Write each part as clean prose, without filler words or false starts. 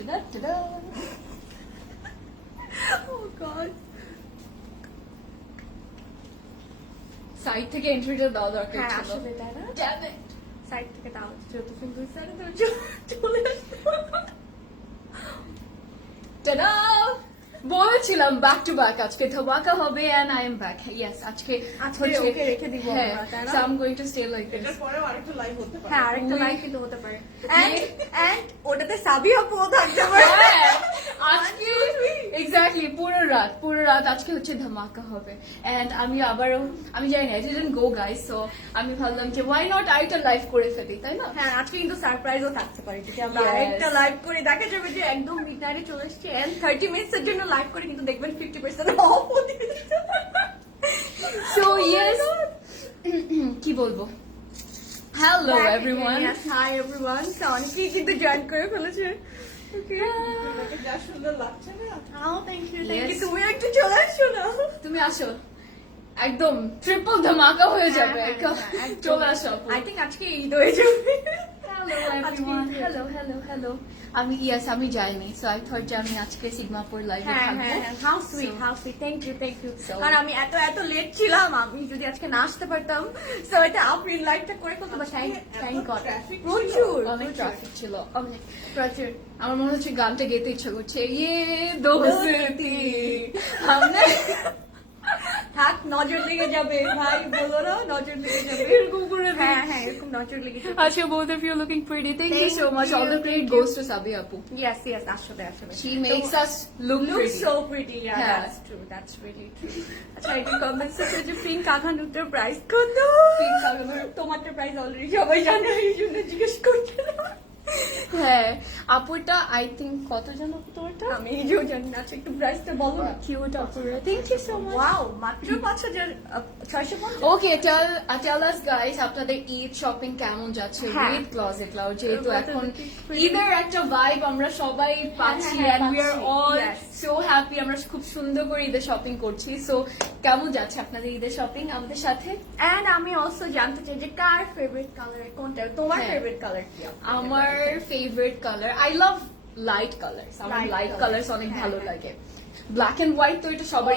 Ta-da. Oh God. Side থেকে এন্ট্রিটা দেওয়া দরকার হ্যাঁ ছিল আসলে তাই না Damn it. সাইড থেকে দাও যত সুন্দর সাইড চলে Ta-da! বলেছিলাম ব্যাক টু ব্যাক আজকে ধামাকা হবে and I am back. Yes, আজকে ওকে রেখে দিব হ্যাঁ, আমরা, তাই না? so I'm going to stay like this. এটার পরেও আরেকটা লাইভ হতে পারে। হ্যাঁ আরেকটা লাইভ কিন্তু হতে পারে and ওটাতে সাবিয়া আপু থাকতে পারে হ্যাঁ, আজকে এক্স্যাক্টলি পুরো রাত আজকে হচ্ছে ধামাকা হবে এন্ড আমি জানি না ডিডন্ট গো গাইস সো আমি ভাবলাম যে ওয়াই নট আইটা লাইভ করে ফেলি তাই না হ্যাঁ আজকে কিন্তু সারপ্রাইজও থাকতে পারে যদি আমরা Yes. আরেকটা লাইভ করে দেখা যাবে যে একদম মিডনাইটে চলে এসেছে এন্ড 30 মিনিটস এর জন্য লাইভ করে কিন্তু দেখবেন 50% অফ হতে সো ইয়েস কি বলবো hello everyone hi everyone so অনেকেই কিন্তু জয়েন করে ফেলেছে ওকে তোমাকে যা সুন্দর লাগছে না? Thank you Yes. তুমি একটু চলে আসো না তুমি আসো একদম ট্রিপল ধামাকা হয়ে যাবে চলে আসো আপু। আই থিংক আজকে ঈদ হয়ে যাবে Hello everyone. Hello. আমি যাইনি সো আই থট যে আমি আজকে সিগমাপুর লাইভে হ্যাঁ থাকবো হ্যাঁ how sweet thank you So- আর আমি এত লেট ছিলাম আমি যদি আজকে না আসতে পারতাম সো এটা আপনি লাইভটা করে ফেলতে বা থ্যাংক গড traffic ছিল? প্রচুর অনেক ট্রাফিক ছিল অনেক প্রচুর আমার মনে হচ্ছে গানটা গেতে ইচ্ছা করছে ইয়ে দোস্তি हमने থাক নজর লেগে যাবে ভাই বলো না নজর লেগে যাবে এরকম করে দিই। হ্যাঁ এরকম নজর লেগে যাবে আচ্ছা both of you looking pretty thank you Thank so much all the you, credit thank goes to Sabi Apu yes আসলে she makes us look look pretty so pretty yeah হ্যাঁ। that's really true আচ্ছা এটা comments আছে যে pink আঘানুটার price কত Pink আঘানুর? তোমারটা price already সবাই জানে এই জন্য জিজ্ঞেস করছিলাম হ্যাঁ আপুটা আই থিংক কত জানো তোমারটা আমি এই যে জানি না আচ্ছা একটু প্রাইসটা বলো না কিউট আপুরা thank you so much wow মাত্র 5,650 ওকে টেল আস গাইস আপনাদের ঈদ শপিং কেমন যাচ্ছে হ্যাঁ। উইথ ক্লোজেট লাউ যেহেতু What এখন is it? ঈদের একটা ভাইব আমরা সবাই পাচ্ছি হ্যাঁ, এন্ড উই আর পাচ্ছি, অল yes. সো হ্যাপি আমরা খুব সুন্দর করে ঈদের শপিং করছি সো কেমন যাচ্ছে আপনাদের ঈদের শপিং আমাদের সাথে এন্ড আমি অলসো জানতে চাই যে কার ফেভারিট কালার কোনটা তোমার হ্যাঁ। ফেভারিট কালার কি আমার favourite colour I love light colours আমার Light লাইট colours, কালার্স অনেক হ্যাঁ, ভালো হ্যাঁ। লাগে ব্ল্যাক এন্ড হোয়াইট তো এটা সবাই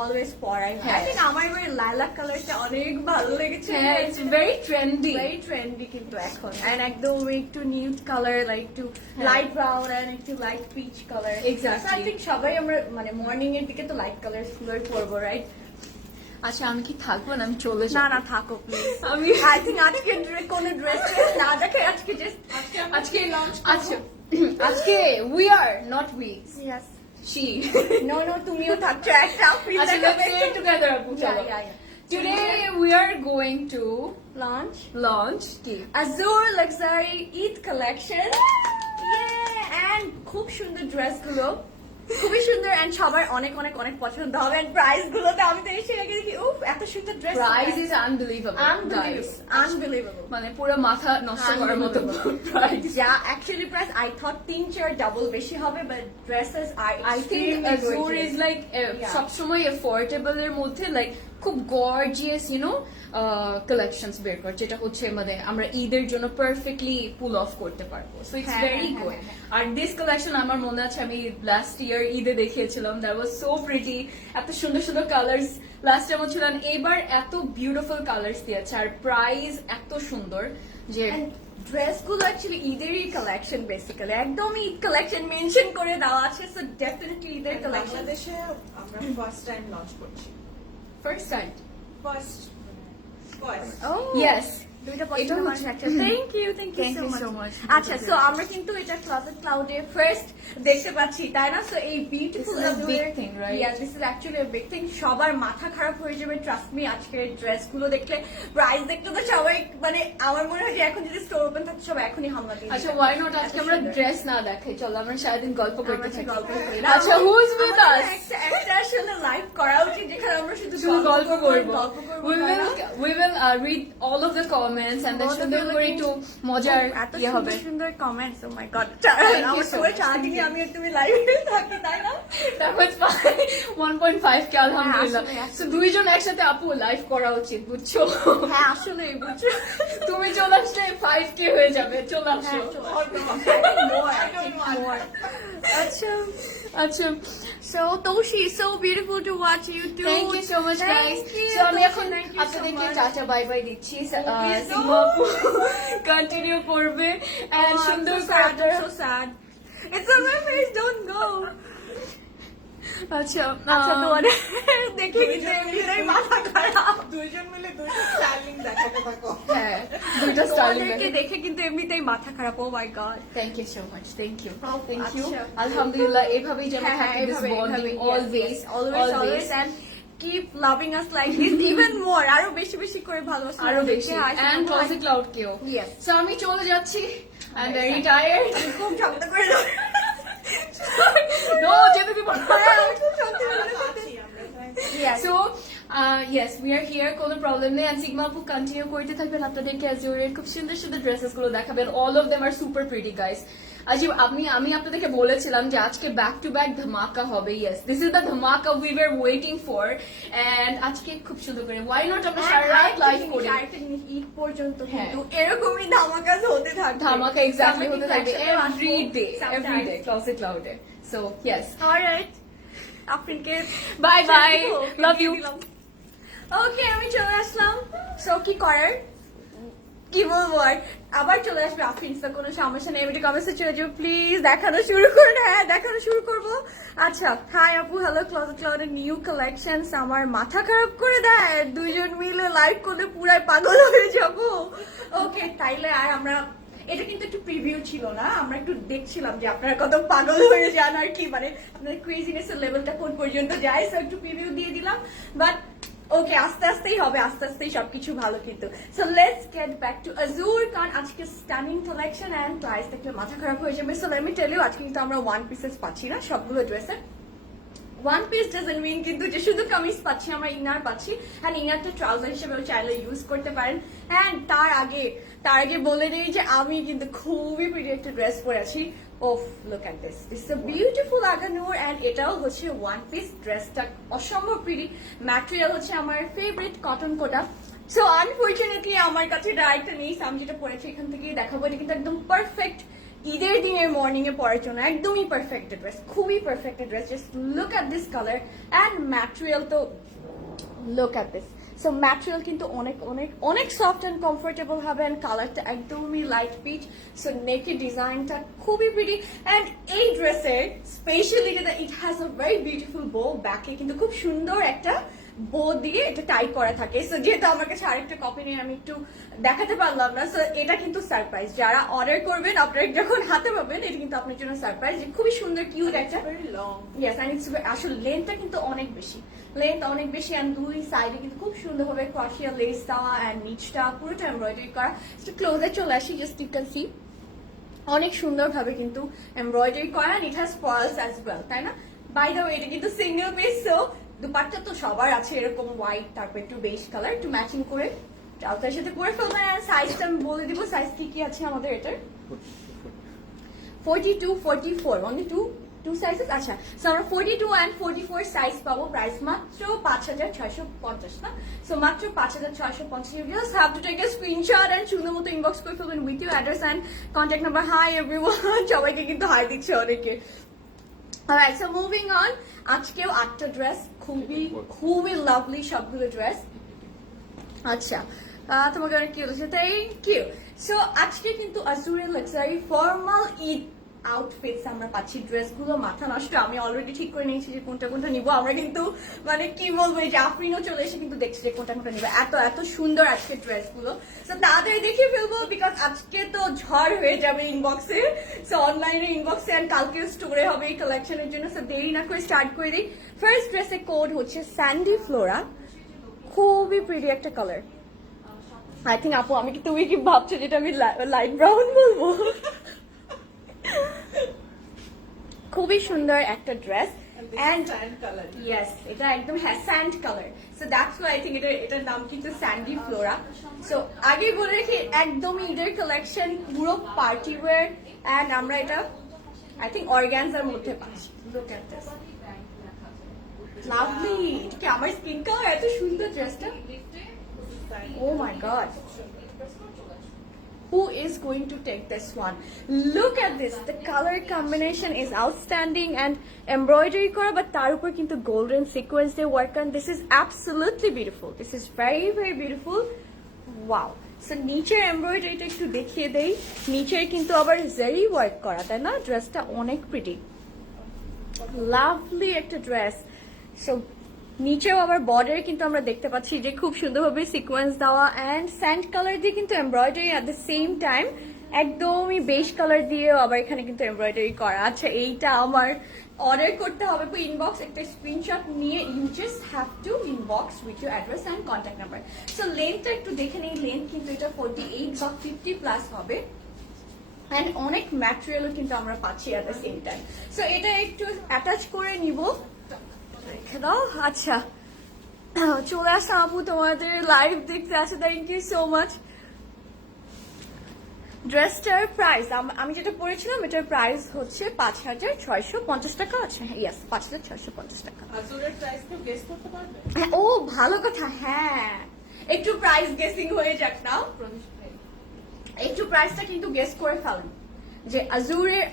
অলওয়েজ পরাই হ্যাঁ। আই থিংক আমার এবার লাইলাক কালারটা অনেক ভালো লেগেছে হ্যাঁ it's very trendy very trendy কিন্তু এখন and একদম একটু নিউড কালার লাইক একটু হ্যাঁ। লাইট ব্রাউন and একটু light peach colour Exactly. I think সবাই আমরা মানে মর্নিং এর দিকে তো লাইট কালার গুলোই পরবো রাইট আচ্ছা আমি কি থাকবো না আমি চলে না যাবো না থাকো প্লিজ আমি আই থিংক আজকে কোন ড্রেস না দেখে আজকে জাস্ট আজকে আচ্ছা আজকে we are not we yes she no তুমিও থাকছো একটা প্লিজ আচ্ছা let's say it together আপু চলো today we are going to launch launch কি Azure Luxury Eid Collection and খুব সুন্দর ড্রেস গুলো খুবই সুন্দর and সবার অনেক অনেক অনেক পছন্দ হবে and প্রাইস গুলোতে আমি তো এসে আগে দেখি উফ এত সুন্দর dress price is unbelievable guys unbelievable মানে পুরো মাথা নষ্ট করার মতো প্রাইস যা actually price I thought 3-4 double বেশি হবে বাট ড্রেসেস আর I think Azure is like সবসময় affordable এর মধ্যে like খুব গর্জিয়াস কালেকশনস বের করে যেটা হচ্ছে মানে আমরা ঈদের জন্য পারফেক্টলি পুল অফ করতে পারবো সো ইটস হ্যাঁ, ভেরি হ্যাঁ, গুড হ্যাঁ, আর দিস কালেকশন আমার মনে আছে আমি লাস্ট ইয়ার ঈদে দেখিয়েছিলাম দ্যাট ওয়াজ সো প্রিটি এত সুন্দর সুন্দর কালার্স লাস্ট টাইম ছিল এবার এত বিউটিফুল কালার্স দিয়েছে আর প্রাইস এত সুন্দর যে ড্রেস গুলো অ্যাকচুয়ালি ঈদেরই কালেকশন বেসিক্যালি একদম ঈদ কালেকশন মেনশন করে দেওয়া আছে সো ডেফিনেটলি ঈদের কালেকশন বাংলাদেশে আমরা ফার্স্ট টাইম লঞ্চ করছি। ফার্স্ট টাইম ফার্স্ট ও ইয়েস দুইটা এটা পছন্দ হচ্ছে- মানুষ thank you Thank you so much. আচ্ছা সো আমরা কিন্তু এটা ক্লোজেট ক্লাউডে ফার্স্ট দেখতে পাচ্ছি তাই না সো এই beautiful This is a big thing, right? Yes this is actually a big thing সবার মাথা খারাপ হয়ে যাবে ট্রাস্ট মি আজকের ড্রেস গুলো দেখলে প্রাইস দেখলে তো সবাই মানে আমার মনে হয় যে এখন যদি স্টোর ওপেন থাকতো সবাই এখনই হামলা দিয়ে আচ্ছা দিত। ওয়াই নট আজকে এত আমরা সুন্দর। ড্রেস না দেখাই চলো আমরা সারাদিন গল্প করতে আমরা থাকি গল্প করি আচ্ছা হু ইজ উইথ আমাদের আস একটা আসলে লাইভ করা উচিত যেখানে আমরা শুধু শুধু গল্প করবো গল্প করবো we will read all of the comments and then All of সুন্দর the করে একটু মজার এত ইয়ে হবে সুন্দর সুন্দর comments oh my god you আমার so পুরো much. সারাদিনই আমি আর তুমি লাইভে থাকি তাই না that was fine 1.5 কে আলহামদুলিল্লাহ হ্যাঁ, আসলে, so দুইজন একসাথে আপু লাইভ করা উচিত বুঝছো হ্যাঁ আসলে বুঝছো তুমি চলে আসলে 5K হয়ে যাবে চলে আসো হ্যাঁ, চলে আসো। I think more, god. আচ্ছা So Toshi, so beautiful to watch you too. Thank you so much guys Thank you, so আমি Toshi, এখন thank you so আপনাদেরকে much. টাটা বাই বাই দিচ্ছি please সিমা আপু কন্টিনিউ করবে এন্ড Oh, I'm সুন্দর so sad, করে I'm so sad. It's on my face, don't go. আচ্ছা আচ্ছা তোমাদের দেখে কিন্তু এমনিতেই মাথা খারাপ। দুইজন মিলে দুইটা স্টাইলিং দেখাতে থাকো। হ্যাঁ দুইটা স্টাইলিং তোমাদেরকে দেখে কিন্তু এমনিতেই মাথা খারাপ। Oh my god. Thank you so much thank you Oh, thank you আচ্ছা। আলহামদুলিল্লাহ এভাবেই যেন হ্যাঁ, থাকে দিস এভাবে, বন্ডিং এভাবে, yes, always yes, always and keep loving us like this even more. আরো বেশি বেশি করে ভালোবাসা আরো বেশি আমাদেরকে। এন্ড ক্লোজ ক্লাউড কেও Yes. সো আমি চলে যাচ্ছি আই এম ভেরি টায়ার্ড খুব শব্দ করে দাও। নো যেতে দিব না হ্যাঁ, আমি খুব শব্দ করে দাও। আছি আমরা, thank you. Yes. So, yes, we are here. কোনো প্রবলেম নেই and Sigma আপু কন্টিনিউ করতে থাকবেন আপনাদেরকে অ্যাজুরের খুব সুন্দর সুন্দর ড্রেসেস গুলো দেখাবেন all of them are super pretty guys আজি আমি আপনাদেরকে বলেছিলাম যে আজকে ব্যাক টু ব্যাক ধামাকা হবে yes this is the ধামাকা we were waiting for and আজকে খুব সুন্দর করে why not আমরা সারা রাত লাইভ করি আরেকটা জিনিস, ঈদ পর্যন্ত হ্যাঁ। কিন্তু এরকমই ধামাকা হতে থাকবে। ধামাকা এক্স্যাক্টলি আমরা হতে কিন্তু থাকবে একসাথে every আসবো day sometimes. closet cloude so yes Alright. আফরিনকে bye bye love you ওকে আমি চলে আসলাম। সো কি করার, কি বলবো আর, আবার চলে আসবে আফরিন, তো কোনো সমস্যা নেই। আমি কমেন্টসে চলে যাবো প্লিজ, দেখানো শুরু করুন। হ্যাঁ দেখানো শুরু করবো। আচ্ছা হাই আপু, হ্যালো ক্লোজেট ক্লাউডের নিউ কালেকশনস আমার মাথা খারাপ করে দেয়, দুইজন মিলে লাইভ করলে পুরাই পাগল হয়ে যাব। ওকে তাইলে আর আমরা, এটা কিন্তু একটু প্রিভিউ ছিল না, আমরা একটু দেখছিলাম যে আপনারা কত পাগল হয়ে যান আর কি, মানে আপনাদের ক্রেজিনেসের লেভেলটা কোন পর্যন্ত যায়, সো একটু প্রিভিউ দিয়ে দিলাম। বাট ওকে আস্তে আস্তেই হবে, আস্তে আস্তেই সবকিছু ভালো কিন্তু। So let's get back to Azure, কারণ আজকে স্টানিং কালেকশন এন্ড প্রাইস দেখলে মাথা খারাপ হয়ে যাবে। So let me tell you, আজকে কিন্তু আমরা ওয়ান পিসেস পাচ্ছি না সবগুলো ড্রেসের। ওয়ান পিস ডাজন্ট মিন কিন্তু যে শুধু কামিজ পাচ্ছি, আমরা ইনার পাচ্ছি এন্ড ইনারটা ট্রাউজার হিসেবে চাইলে ইউজ করতে পারেন। এন্ড তার আগে বলে দিই যে আমি কিন্তু খুবই প্রিটি একটা ড্রেস পরেছি। Oof look at this, it's a beautiful আগানুর এন্ড এটাও হচ্ছে ওয়ান পিস। ড্রেসটা অসম্ভব প্রিটি, ম্যাটেরিয়াল হচ্ছে আমার ফেভারিট কটন কোটা। সো আনফর্চুনেটলি আমার কাছে এটা আরেকটা নেই, আমি যেটা পরেছি এখান থেকেই দেখাবো। এটা কিন্তু একদম পারফেক্ট ঈদের দিনের মর্নিং এ পরার জন্য একদমই পারফেক্ট ড্রেস, খুবই perfect dress. Just look at this colour and material, তো look at this. So material কিন্তু অনেক অনেক অনেক সফট এন্ড কমফোর্টেবল হবে এন্ড কালারটা একদমই লাইট পিচ। সো নেকের ডিজাইনটা খুবই প্রিটি এন্ড এই ড্রেসের স্পেশালি যেটা, it has a very beautiful বো, ব্যাকে কিন্তু খুব সুন্দর একটা বো দিয়ে এটা টাই করা থাকে। সো যেহেতু আমার কাছে আরেকটা কপি নেই, আমি একটু দেখাতে পারলাম না। সো এটা কিন্তু সারপ্রাইজ, যারা অর্ডার করবেন আপনারা যখন হাতে পাবেন, এটা কিন্তু আপনার জন্য সারপ্রাইজ। খুবই সুন্দর কিউট একটা, Very long. Yes and it's আসলে লেন্থটা কিন্তু অনেক বেশি, লেন্থ অনেক বেশি এন্ড দুই সাইডে কিন্তু খুব সুন্দরভাবে ক্রশিয়া লেস দেওয়া এন্ড নিচটা পুরোটা এমব্রয়ডারি করা। একটু ক্লোজে চলে আসি, জাস্ট ইউ ক্যান সি অনেক সুন্দরভাবে কিন্তু এমব্রয়ডারি করা and it has pearls as well, তাই না? বাই দ্য ওয়ে এটা কিন্তু সিঙ্গেল পিস। সো দুপাট্টা তো সবার আছে এরকম হোয়াইট, তারপর একটু বেশ কালার, একটু ম্যাচিং করে ট্রাউজারের সাথে পরে ফেলবেন। আর সাইজটা আমি বলে দিব, সাইজ কি কি আছে আমাদের এটার। 42, 44, only two sizes. আচ্ছা, সো আমরা 42 and 44 সাইজ পাবো। প্রাইস মাত্র 5650 না? সো মাত্র 5650। You just have to take a screenshot and সুন্দর মতো ইনবক্স করে ফেলবেন with your address and contact number. Hi everyone, সবাইকে কিন্তু হাই দিচ্ছে অনেকে। Alright, so moving on, আজকেও 8টা ড্রেস, খুবই লাভলি সবগুলো ড্রেস। আচ্ছা তোমাকে অনেক কিউট আছে, থ্যাংক ইউ। সো আজকে কিন্তু আজুরের লাক্সারি ফর্মাল ঈদ আউটফিটস আমরা পাচ্ছি। ড্রেসগুলো মাথা নষ্ট, আমি অলরেডি ঠিক করে নিয়েছি যে কোনটা কোনটা নিবো। আমরা কিন্তু মানে কি বলবো, এই যে আফরিনও চলে এসে কিন্তু দেখছি যে কোনটা কোনটা নিবো, এত এত সুন্দর আজকে ড্রেসগুলো। সো তাড়াতাড়ি দেখে ফেলবো বিকজ আজকে তো ঝড় হয়ে যাবে ইনবক্সে, সো অনলাইনে ইনবক্সে এন্ড কালকে স্টোরে হবে এই কালেকশনের জন্য। সো দেরি না করে স্টার্ট করে দিই। ফার্স্ট ড্রেসের কোড হচ্ছে স্যান্ডি ফ্লোরা, খুবই প্রিটি একটা কালার। আই থিঙ্ক আপু, তুমি কি ভাবছো যেটা আমি লাইট ব্রাউন বলবো? খুবই সুন্দর একটা dress and Sand color. Yes, এটা একদম হ্যাঁ sand colour. So that's why I think এটার নাম কিন্তু স্যান্ডি ফ্লোরা। সো আগে বলে রাখি একদমই ঈদের কালেকশন, পুরো পার্টি ওয়্যার এন্ড আমরা এটা আই থিঙ্ক অর্গানজার মধ্যে পাচ্ছি। Look at this, lovely. এটা কি আমার স্কিন কালার? এত সুন্দর ড্রেসটা, ও my god. who is going to take this one? Look at this, the color combination is outstanding and embroidery kora but tar upor kintu golden sequence দিয়ে work on. This is absolutely beautiful. This is very very beautiful. Wow. So নিচের এমব্রয়ডারিটা একটু দেখিয়ে দেই। নিচে কিন্তু আবার Jerry work করা, তাই না? ড্রেসটা অনেক প্রিটি, লাভলি একটা ড্রেস। সো নিচেও আবার বর্ডারে কিন্তু আমরা দেখতে পাচ্ছি যে খুব সুন্দরভাবে সিকোয়েন্স দেওয়া অ্যান্ড স্যান্ড কালার দিয়ে কিন্তু embroidery at the same time একদমই বেশ কালার দিয়েও আবার এখানে কিন্তু এমব্রয়ডারি করা। আচ্ছা, এইটা আমার অর্ডার করতে হবে। ইনবক্স একটা স্ক্রিনশট নিয়ে you just have to inbox with your address and contact number. So লেন্থটা একটু দেখে নিই। লেন্থ কিন্তু এটা 48 বা 50 প্লাস হবে অ্যান্ড অনেক ম্যাটেরিয়ালও কিন্তু আমরা পাচ্ছি at the same time. So এটা একটু অ্যাটাচ করে নিব। রেখে দাও। আচ্ছা, চলে আসা আপু, তোমাদের লাইভ দেখতে আসে, থ্যাংক ইউ সো মাচ। ড্রেসটার প্রাইস আমি যেটা পরেছিলাম এটার প্রাইস হচ্ছে 5,650 টাকা। আচ্ছা ইয়েস, 5,650 টাকা। আজুরের প্রাইস কেউ গেস করতে পারবে? ও ভালো কথা, হ্যাঁ একটু প্রাইস গেসিং হয়ে যাক না, একটু প্রাইসটা কিন্তু গেস করে ফেলুন যে আজুরের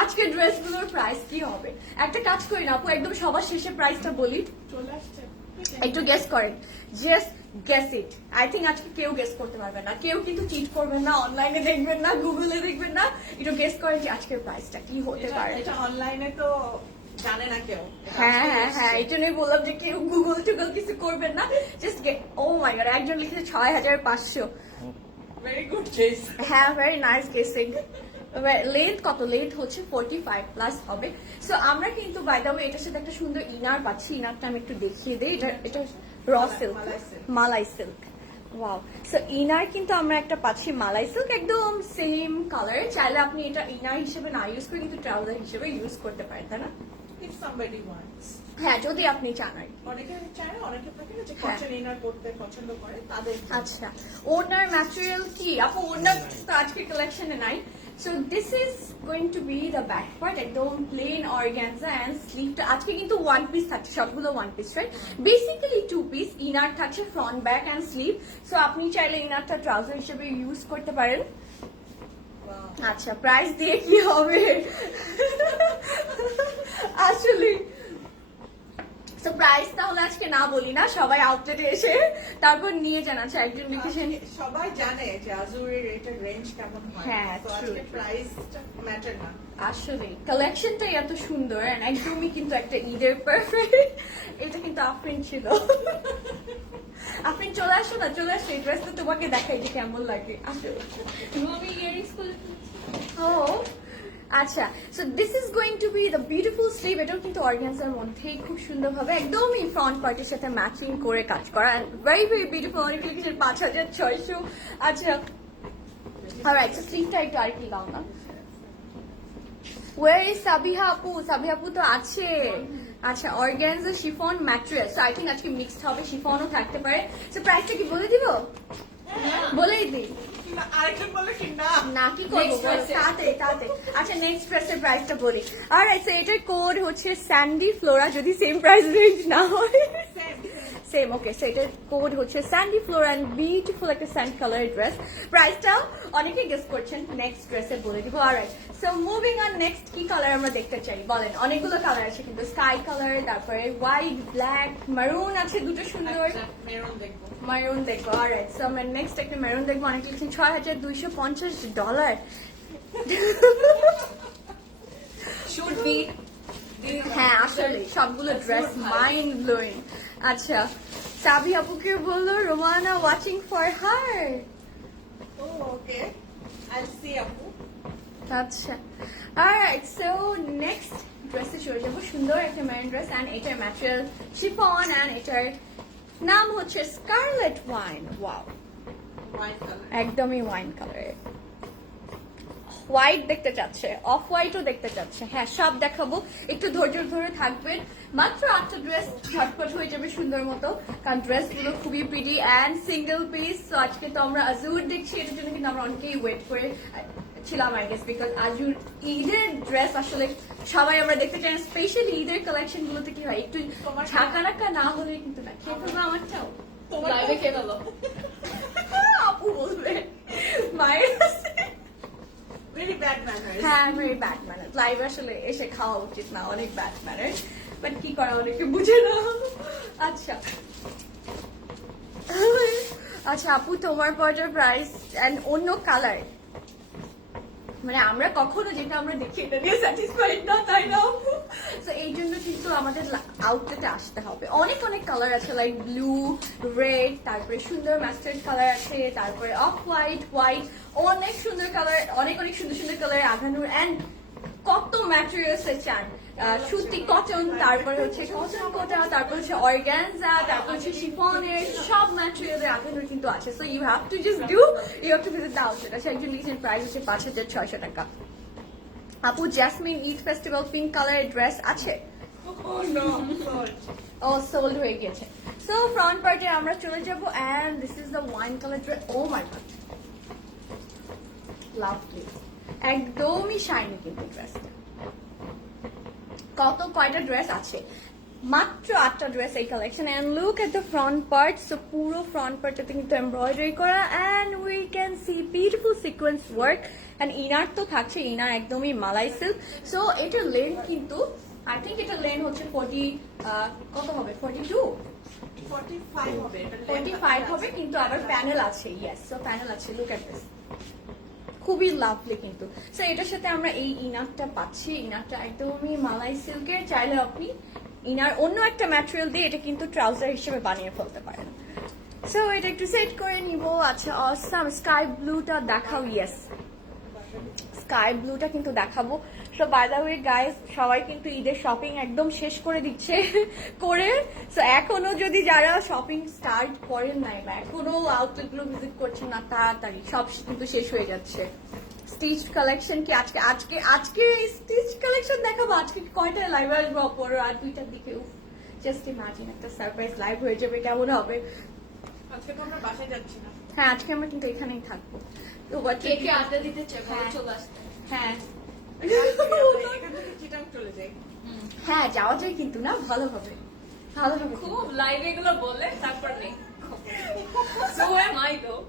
আজকের ড্রেসগুলোর প্রাইস কি হবে। একটা কাজ করি না আপু, একদম সবার শেষে প্রাইসটা বলি, চলে আসছে। একটু গেস করেন, just guess it. I think আজকে কেউ গেস করতে পারবে না, কেউ কিন্তু চিট করবেন না, অনলাইনে দেখবেন না, গুগলে দেখবেন না, একটু গেস করেন যে আজকের প্রাইসটা কি হতে পারে। এটা অনলাইনে তো জানে না কেউ। হ্যাঁ হ্যাঁ হ্যাঁ, এই জন্যই বললাম যে কেউ গুগল টুগল কিছু করবেন না, জাস্ট ও মাই গড, একজন লিখেছে 6,500। Very good guess. হ্যাঁ, ভেরি নাইস গেসিং। লেন্থ কত? লেন্থ হচ্ছে 45 প্লাস হবে। সো আমরা কিন্তু বাই দ্য ওয়ে এটার সাথে একটা সুন্দর ইনার পাচ্ছি। ইনারটা আমি একটু দেখিয়ে দিই। এটা র সিল্ক, মালাই সিল্ক। ওয়াও। সো ইনার কিন্তু আমরা একটা পাচ্ছি মালাই সিল্ক, একদম সেম কালার। চাইলে আপনি এটা ইনার হিসেবে না ইউজ করে কিন্তু ট্রাউজার হিসেবে ইউজ করতে পারেন, তাই না? If somebody wants. হ্যাঁ, যদি আপনি চান আর কি। অনেকে চায়, অনেকে থাকে না যে হ্যাঁ। কটন ইনার পড়তে পছন্দ করে, তাদের। আচ্ছা, ওনার ম্যাটেরিয়াল কি আপু? ওনার তো আজকে কালেকশনে নাই। So this is going to be the back part, একদম plain organza and sleeve. আজকে কিন্তু ওয়ান পিস থাকছে, সবগুলো one piece, right? Basically two piece. Inner থাকছে front, back and sleeve. So আপনি চাইলে ইনারটা ট্রাউজার হিসেবে ইউজ করতে পারেন। আচ্ছা, প্রাইস দিয়ে কি হবে আসলে? তো প্রাইস তাহলে আজকে না বলি না, সবাই আউটলেটে এসে তারপর নিয়ে যান। আচ্ছা, একজন লিখেছেন সবাই জানে যে আজুরের এটার রেঞ্জ কেমন হয়। হ্যাঁ, তো true, আজকে true. প্রাইসটা ম্যাটার না। আসলে কালেকশনটাই এত সুন্দর and একদমই কিন্তু একটা ঈদের পারফেক্ট। এটা কিন্তু আফরিন ছিল। আফরিন চলে আসো না, চলে আসো, এই ড্রেসটা তোমাকে দেখাই যে কেমন লাগে। আসো। আমি ইয়ারিংস করে ও আচ্ছা, so this is going to be the beautiful sleeve. এটাও কিন্তু অর্গানজার মধ্যেই খুব সুন্দরভাবে একদমই ফ্রন্ট পার্টের সাথে ম্যাচিং করে কাজ করা, ভেরি ভেরি বিউটিফুল। অনেক লিখেছেন 5,600। আচ্ছা, অলরাইট, সো স্লিভটা একটু আর কি দাও না। Where is সাবিহা আপু? সাবিহা আপু তো আছে। আচ্ছা, organza chiffon mattress. So I think আজকে মিক্সড হবে, শিফনও থাকতে পারে। সো প্রাইসটা কি বলে দিব? বলেই দিই না, আরেকজন বলে কি না? না, কি করবো? Next dress এ। তাতে। আচ্ছা, নেক্সট ড্রেসের প্রাইসটা বলি। অলরাইট, সো এটার কোড হচ্ছে স্যান্ডি ফ্লোরা, যদি সেম প্রাইস রেঞ্জ না হয়। সেম, ওকে। সো এটার কোড হচ্ছে স্যান্ডি ফ্লোরা এন্ড বিউটিফুল একটা স্যান্ড কালারের ড্রেস। প্রাইসটা অনেকে গেস করছেন, নেক্সট ড্রেসে বলে দিব। Alright, so moving on, next কি কালার আমরা দেখতে চাই বলেন? অনেকগুলো কালার আছে কিন্তু, স্কাই কালার, তারপরে হোয়াইট, ব্ল্যাক, মারুন আছে, দুটো সুন্দর। মেরুন দেখবো। মারুন দেখবো। অলরাইট, সো আমরা নেক্সট একটা মারুন দেখবো। অনেক লিখছেন $6,250। Should be. হ্যাঁ, আসলে সবগুলো ড্রেস মাইন্ড ব্লোয়িং। আচ্ছা, সাবি আপুকে বললো Romana watching for her. Oh okay, I see আপু। আচ্ছা, অলরাইট, সো নেক্সট ড্রেসে চলে যাবো। সুন্দর একটা মেরুন ড্রেস এন্ড এটার ম্যাটেরিয়াল শিফন এন্ড এটার নাম হচ্ছে scarlet wine. Wow, white colour. একদমই ওয়াইন কালারের। হোয়াইট দেখতে চাচ্ছে, অফ হোয়াইটও দেখতে চাচ্ছে। হ্যাঁ, সব দেখাবো, একটু ধৈর্য ধরে থাকবেন। মাত্র 8টা ড্রেস ঝটপট হয়ে যাবে সুন্দর মতো, কারণ ড্রেসগুলো খুবই প্রিটি অ্যান্ড সিঙ্গেল পিস। তো আজকে তো আমরা আজুর দেখছি, এটার জন্য কিন্তু আমরা অনেকেই ওয়েট করে ছিলাম, আই গেস, বিকজ আজুর ঈদের ড্রেস আসলে সবাই আমরা দেখতে চাই। স্পেশালি ঈদের কালেকশন গুলোতে কি হয়, একটু ঝাঁকা নাকা না হলে কিন্তু না। খেয়ে ফেলবো আমারটাও। লাইভে খেয়ে গেল। আপু বলবে মায়ের কাছে। Really bad manners. হ্যাঁ ভেরি ব্যাড ম্যানার, লাইভ আসলে এসে খাওয়া উচিত না, অনেক ব্যাড ম্যানার, বাট কি করা অনেকে বুঝে না। আচ্ছা আচ্ছা আপু তোমার পর্যায়ে প্রাইস এন্ড অন্য কালার, মানে আমরা কখনো যেটা আমরা দেখি এটা দিয়ে স্যাটিসফাইড না, তাই না? তো এই জন্য কিন্তু আমাদের আউটলেটে আসতে হবে। অনেক অনেক কালার আছে, লাইক ব্লু, রেড, তারপরে সুন্দর মাস্টার্ড কালার আছে, তারপরে অফ হোয়াইট, হোয়াইট, অনেক সুন্দর কালার, অনেক অনেক সুন্দর সুন্দর কালার আঘানুর, এন্ড কত ম্যাটেরিয়ালস চান, সুতি, কটন, তারপরে হচ্ছে কটন কোটা, তারপর হচ্ছে অর্গানজা, তারপর হচ্ছে শিফনের, সব ম্যাটেরিয়ালের আঘানুর কিন্তু আছে। So you have to just do, you have to visit the outlet. আচ্ছা একজন লিখেছেন প্রাইস হচ্ছে 5,600 টাকা। আপু জ্যাসমিন ঈদ ফেস্টিভ্যাল পিঙ্ক কালারের ড্রেস আছে? Oh no, God. Oh sold হয়ে গেছে। সো ফ্রন্ট পার্টে আমরা চলে যাব, and this is the wine colour dress. Oh my god, lovely, একদমই শাইনি কিন্তু ড্রেসটা। কত কয়টা ড্রেস আছে? মাত্র 8টা ড্রেস এই collection. And look at the front part. So পুরো ফ্রন্ট পার্টটাতে কিন্তু এমব্রয়ডারি করা, and we can see beautiful sequence work, and inner তো থাকছে, ইনার একদমই মালাই সিল্ক। সো এটার লেন্থ কিন্তু আই থিঙ্ক এটার লেন্থ হচ্ছে 40, কত হবে, 42, 45 হবে এটা। 45 হবে, কিন্তু আবার প্যানেল আছে। ইয়েস, সো প্যানেল আছে। লুক এট দিস, খুবই লাভলি কিন্তু। সো এটার সাথে আমরা এই ইনারটা পাচ্ছি, ইনারটা একদমই মালাই সিল্কের। চাইলে আপনি ইনার অন্য একটা ম্যাটেরিয়াল দিয়ে এটা কিন্তু ট্রাউজার হিসেবে বানিয়ে ফেলতে পারেন। সো এটা একটু সেট করে নিব। আচ্ছা অসাম, স্কাই ব্লুটা দেখাও। ইয়েস, স্কাই ব্লুটা কিন্তু দেখাবো। So by the way guys, সবাই কিন্তু ঈদের শপিং একদম শেষ করে দিচ্ছে করে। সো এখনো যদি যারা শপিং স্টার্ট করেন নাই বা এখনো আউটলেট গুলো ভিজিট করছেন না, তাড়াতাড়ি সব কিন্তু শেষ হয়ে যাচ্ছে। স্টিচ কালেকশন কি আজকে আজকে আজকে স্টিচ কালেকশন দেখাবো? আজকে কয়টায় লাইভ আসবো? অপর আর 2টার দিকে। জাস্ট ইমাজিন একটা সারপ্রাইজ লাইভ হয়ে যাবে, কেমন হবে? আজকে তো আমরা বাসায় যাচ্ছি না। হ্যাঁ আজকে আমরা কিন্তু এখানেই থাকবো। তো কে কে আড্ডা দিতে চাই হ্যাঁ। চলে আসতে। হ্যাঁ এখান থেকে চিটাং চলে যাই। হ্যাঁ যাওয়া যায় কিন্তু, না ভালো হবে, ভালো হবে কিন্তু। খুব লাইভ এগুলো বলে তারপর নেই। So am I though.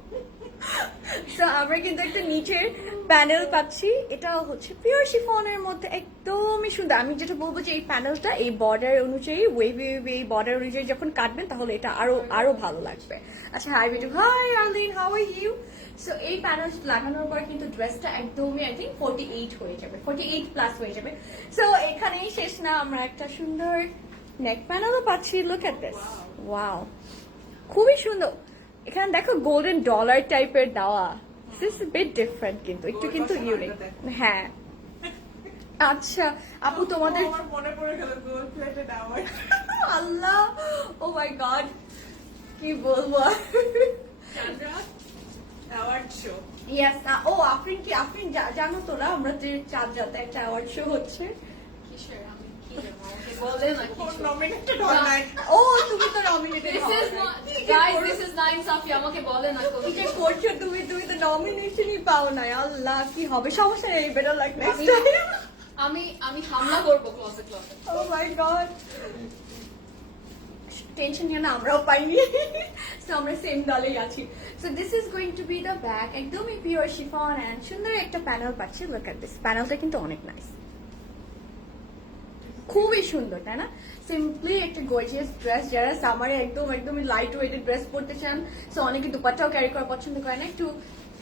So, আমরা কিন্তু একটা নিচের প্যানেল পাচ্ছি, এটা হচ্ছে পিওর শিফনের মধ্যে একদমই সুন্দর। আমি যেটা বলবো যে এই প্যানেলটা এই বর্ডার অনুযায়ী ওয়েভি ওয়েভি এই বর্ডার অনুযায়ী যখন কাটবেন তাহলে এটা আরো আরো ভালো লাগবে। আচ্ছা hi Bitu, hi Arlene, how are you? So এই প্যানেল লাগানোর পর কিন্তু ড্রেসটা একদমই আই থিঙ্ক 48 হয়ে যাবে, 48 প্লাস হয়ে যাবে। সো এখানেই শেষ না, আমরা একটা সুন্দর নেক প্যানেলও পাচ্ছি। লুক এট দিস, ওয়াও, খুবই সুন্দর। এখানে দেখো গোল্ডেন ডলার টাইপের দেওয়া, দিস ইজ বিট ডিফারেন্ট কিন্তু, একটু কিন্তু ইউনিক। হ্যাঁ আচ্ছা আপু তোমাদের আমার মনে পড়ে গেল gold plated award. Allah, O my god, কি বলবো। Chandra award show. ইয়েস, ও আফরিন কি, আফরিন জানো তোরা আমরা যে চাঁদরাতে একটা অ্যাওয়ার্ড শো হচ্ছে? কিসের আমি কি জানো, আমাকে বলে না কোন কিছু। নমিনেটেড হয় নাই। ও তুমি তো nominated, This is not, guys, this is not Safi, আমাকে বলে না কোনো কিটা কিছু। করছো তুমি, তুমি তো নমিনেশনই পাও না। আল্লাহ কি হবে, সমস্যা নেই, বেটার লাইক নেক্সট আমি- টাইম। আমি হামলা করবো ক্লসে ক্লসে। Oh my god. টেনশন নিয়ে না, আমরাও পাইনি। So আমরা সেম দলেই আছি। So this is going to be the back, একদমই পিওর শিফন এন্ড সুন্দর একটা প্যানেল পাচ্ছি। Look at this, প্যানেলটা কিন্তু অনেক নাইস, খুবই সুন্দর, তাই না? সিম্পলি একটা গর্জিয়াস ড্রেস, যারা সামারে একদমই লাইট ওয়েটেড ড্রেস পরতে চান, সো অনেকে দুপাট্টাও ক্যারি করা পছন্দ করে না, একটু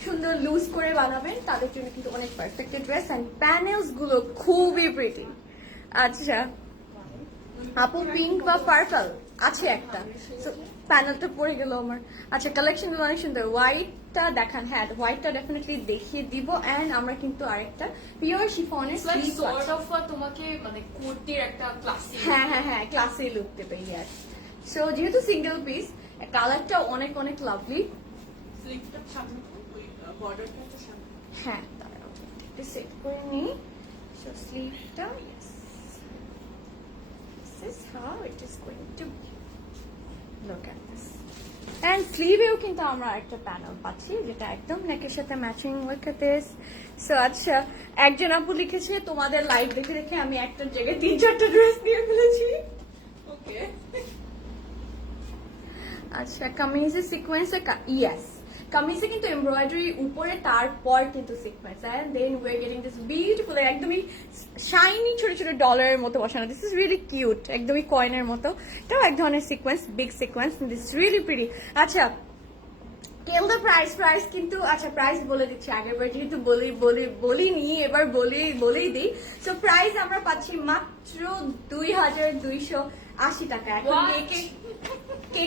সুন্দর লুজ করে বানাবেন, তাদের জন্য কিন্তু অনেক পারফেক্ট ড্রেস। এন্ড প্যানেলস গুলো খুবই প্রিটি। আচ্ছা আপু পিঙ্ক বা পার্পল আছে একটা, সো প্যানেলটা পরে গেল আমার। আচ্ছা কালেকশন অনেক সুন্দর, হোয়াইটটা দেখান। হ্যাঁ হোয়াইটটা ডেফিনেটলি দেখিয়ে দিব। এন্ড আমরা কিন্তু আরেকটা পিওর শিফনের It's like sort of তোমাকে মানে কুর্তির একটা ক্লাসিক। হ্যাঁ হ্যাঁ হ্যাঁ ক্লাসে লুক দেবে। ইয়াস, সো যেহেতু সিঙ্গেল পিস, কালারটা অনেক অনেক লাভলি। স্লিপটা সামনে, ওই বর্ডারটা তো সামনে। হ্যাঁ দাঁড়াও একটু সেট করে নিই। সো স্লিভটা, yes, this is how it is going to be. Look at this. And স্লিভেও কিন্তু আমরা একটা প্যানেল পাচ্ছি যেটা একদম নেকের সাথে matching. Look at this. So আচ্ছা একজন আপু লিখেছে তোমাদের লাইভ দেখে দেখে আমি একটা জায়গায় 3-4টা ড্রেস নিয়ে ফেলেছি। ওকে। আচ্ছা কামিজের সিকোয়েন্সে, ইয়েস কামিজে কিন্তু এমব্রয়ডারি উপরে, তারপর কিন্তু sequence, and then we are getting this beautiful একদমই শাইনি ছোট ছোট ডলারের মতো বসানো। দিস ইজ রিয়েলি কিউট, একদমই কয়েনের মতো। এটাও এক ধরনের sequence, big sequence, this is really pretty. আচ্ছা টেল দ্য প্রাইস কিন্তু আচ্ছা প্রাইস বলে দিচ্ছি, আগেরবার যেহেতু বলিনি এবার বলেই দিই। সো প্রাইস আমরা পাচ্ছি মাত্র 2280 টাকা। এখন What?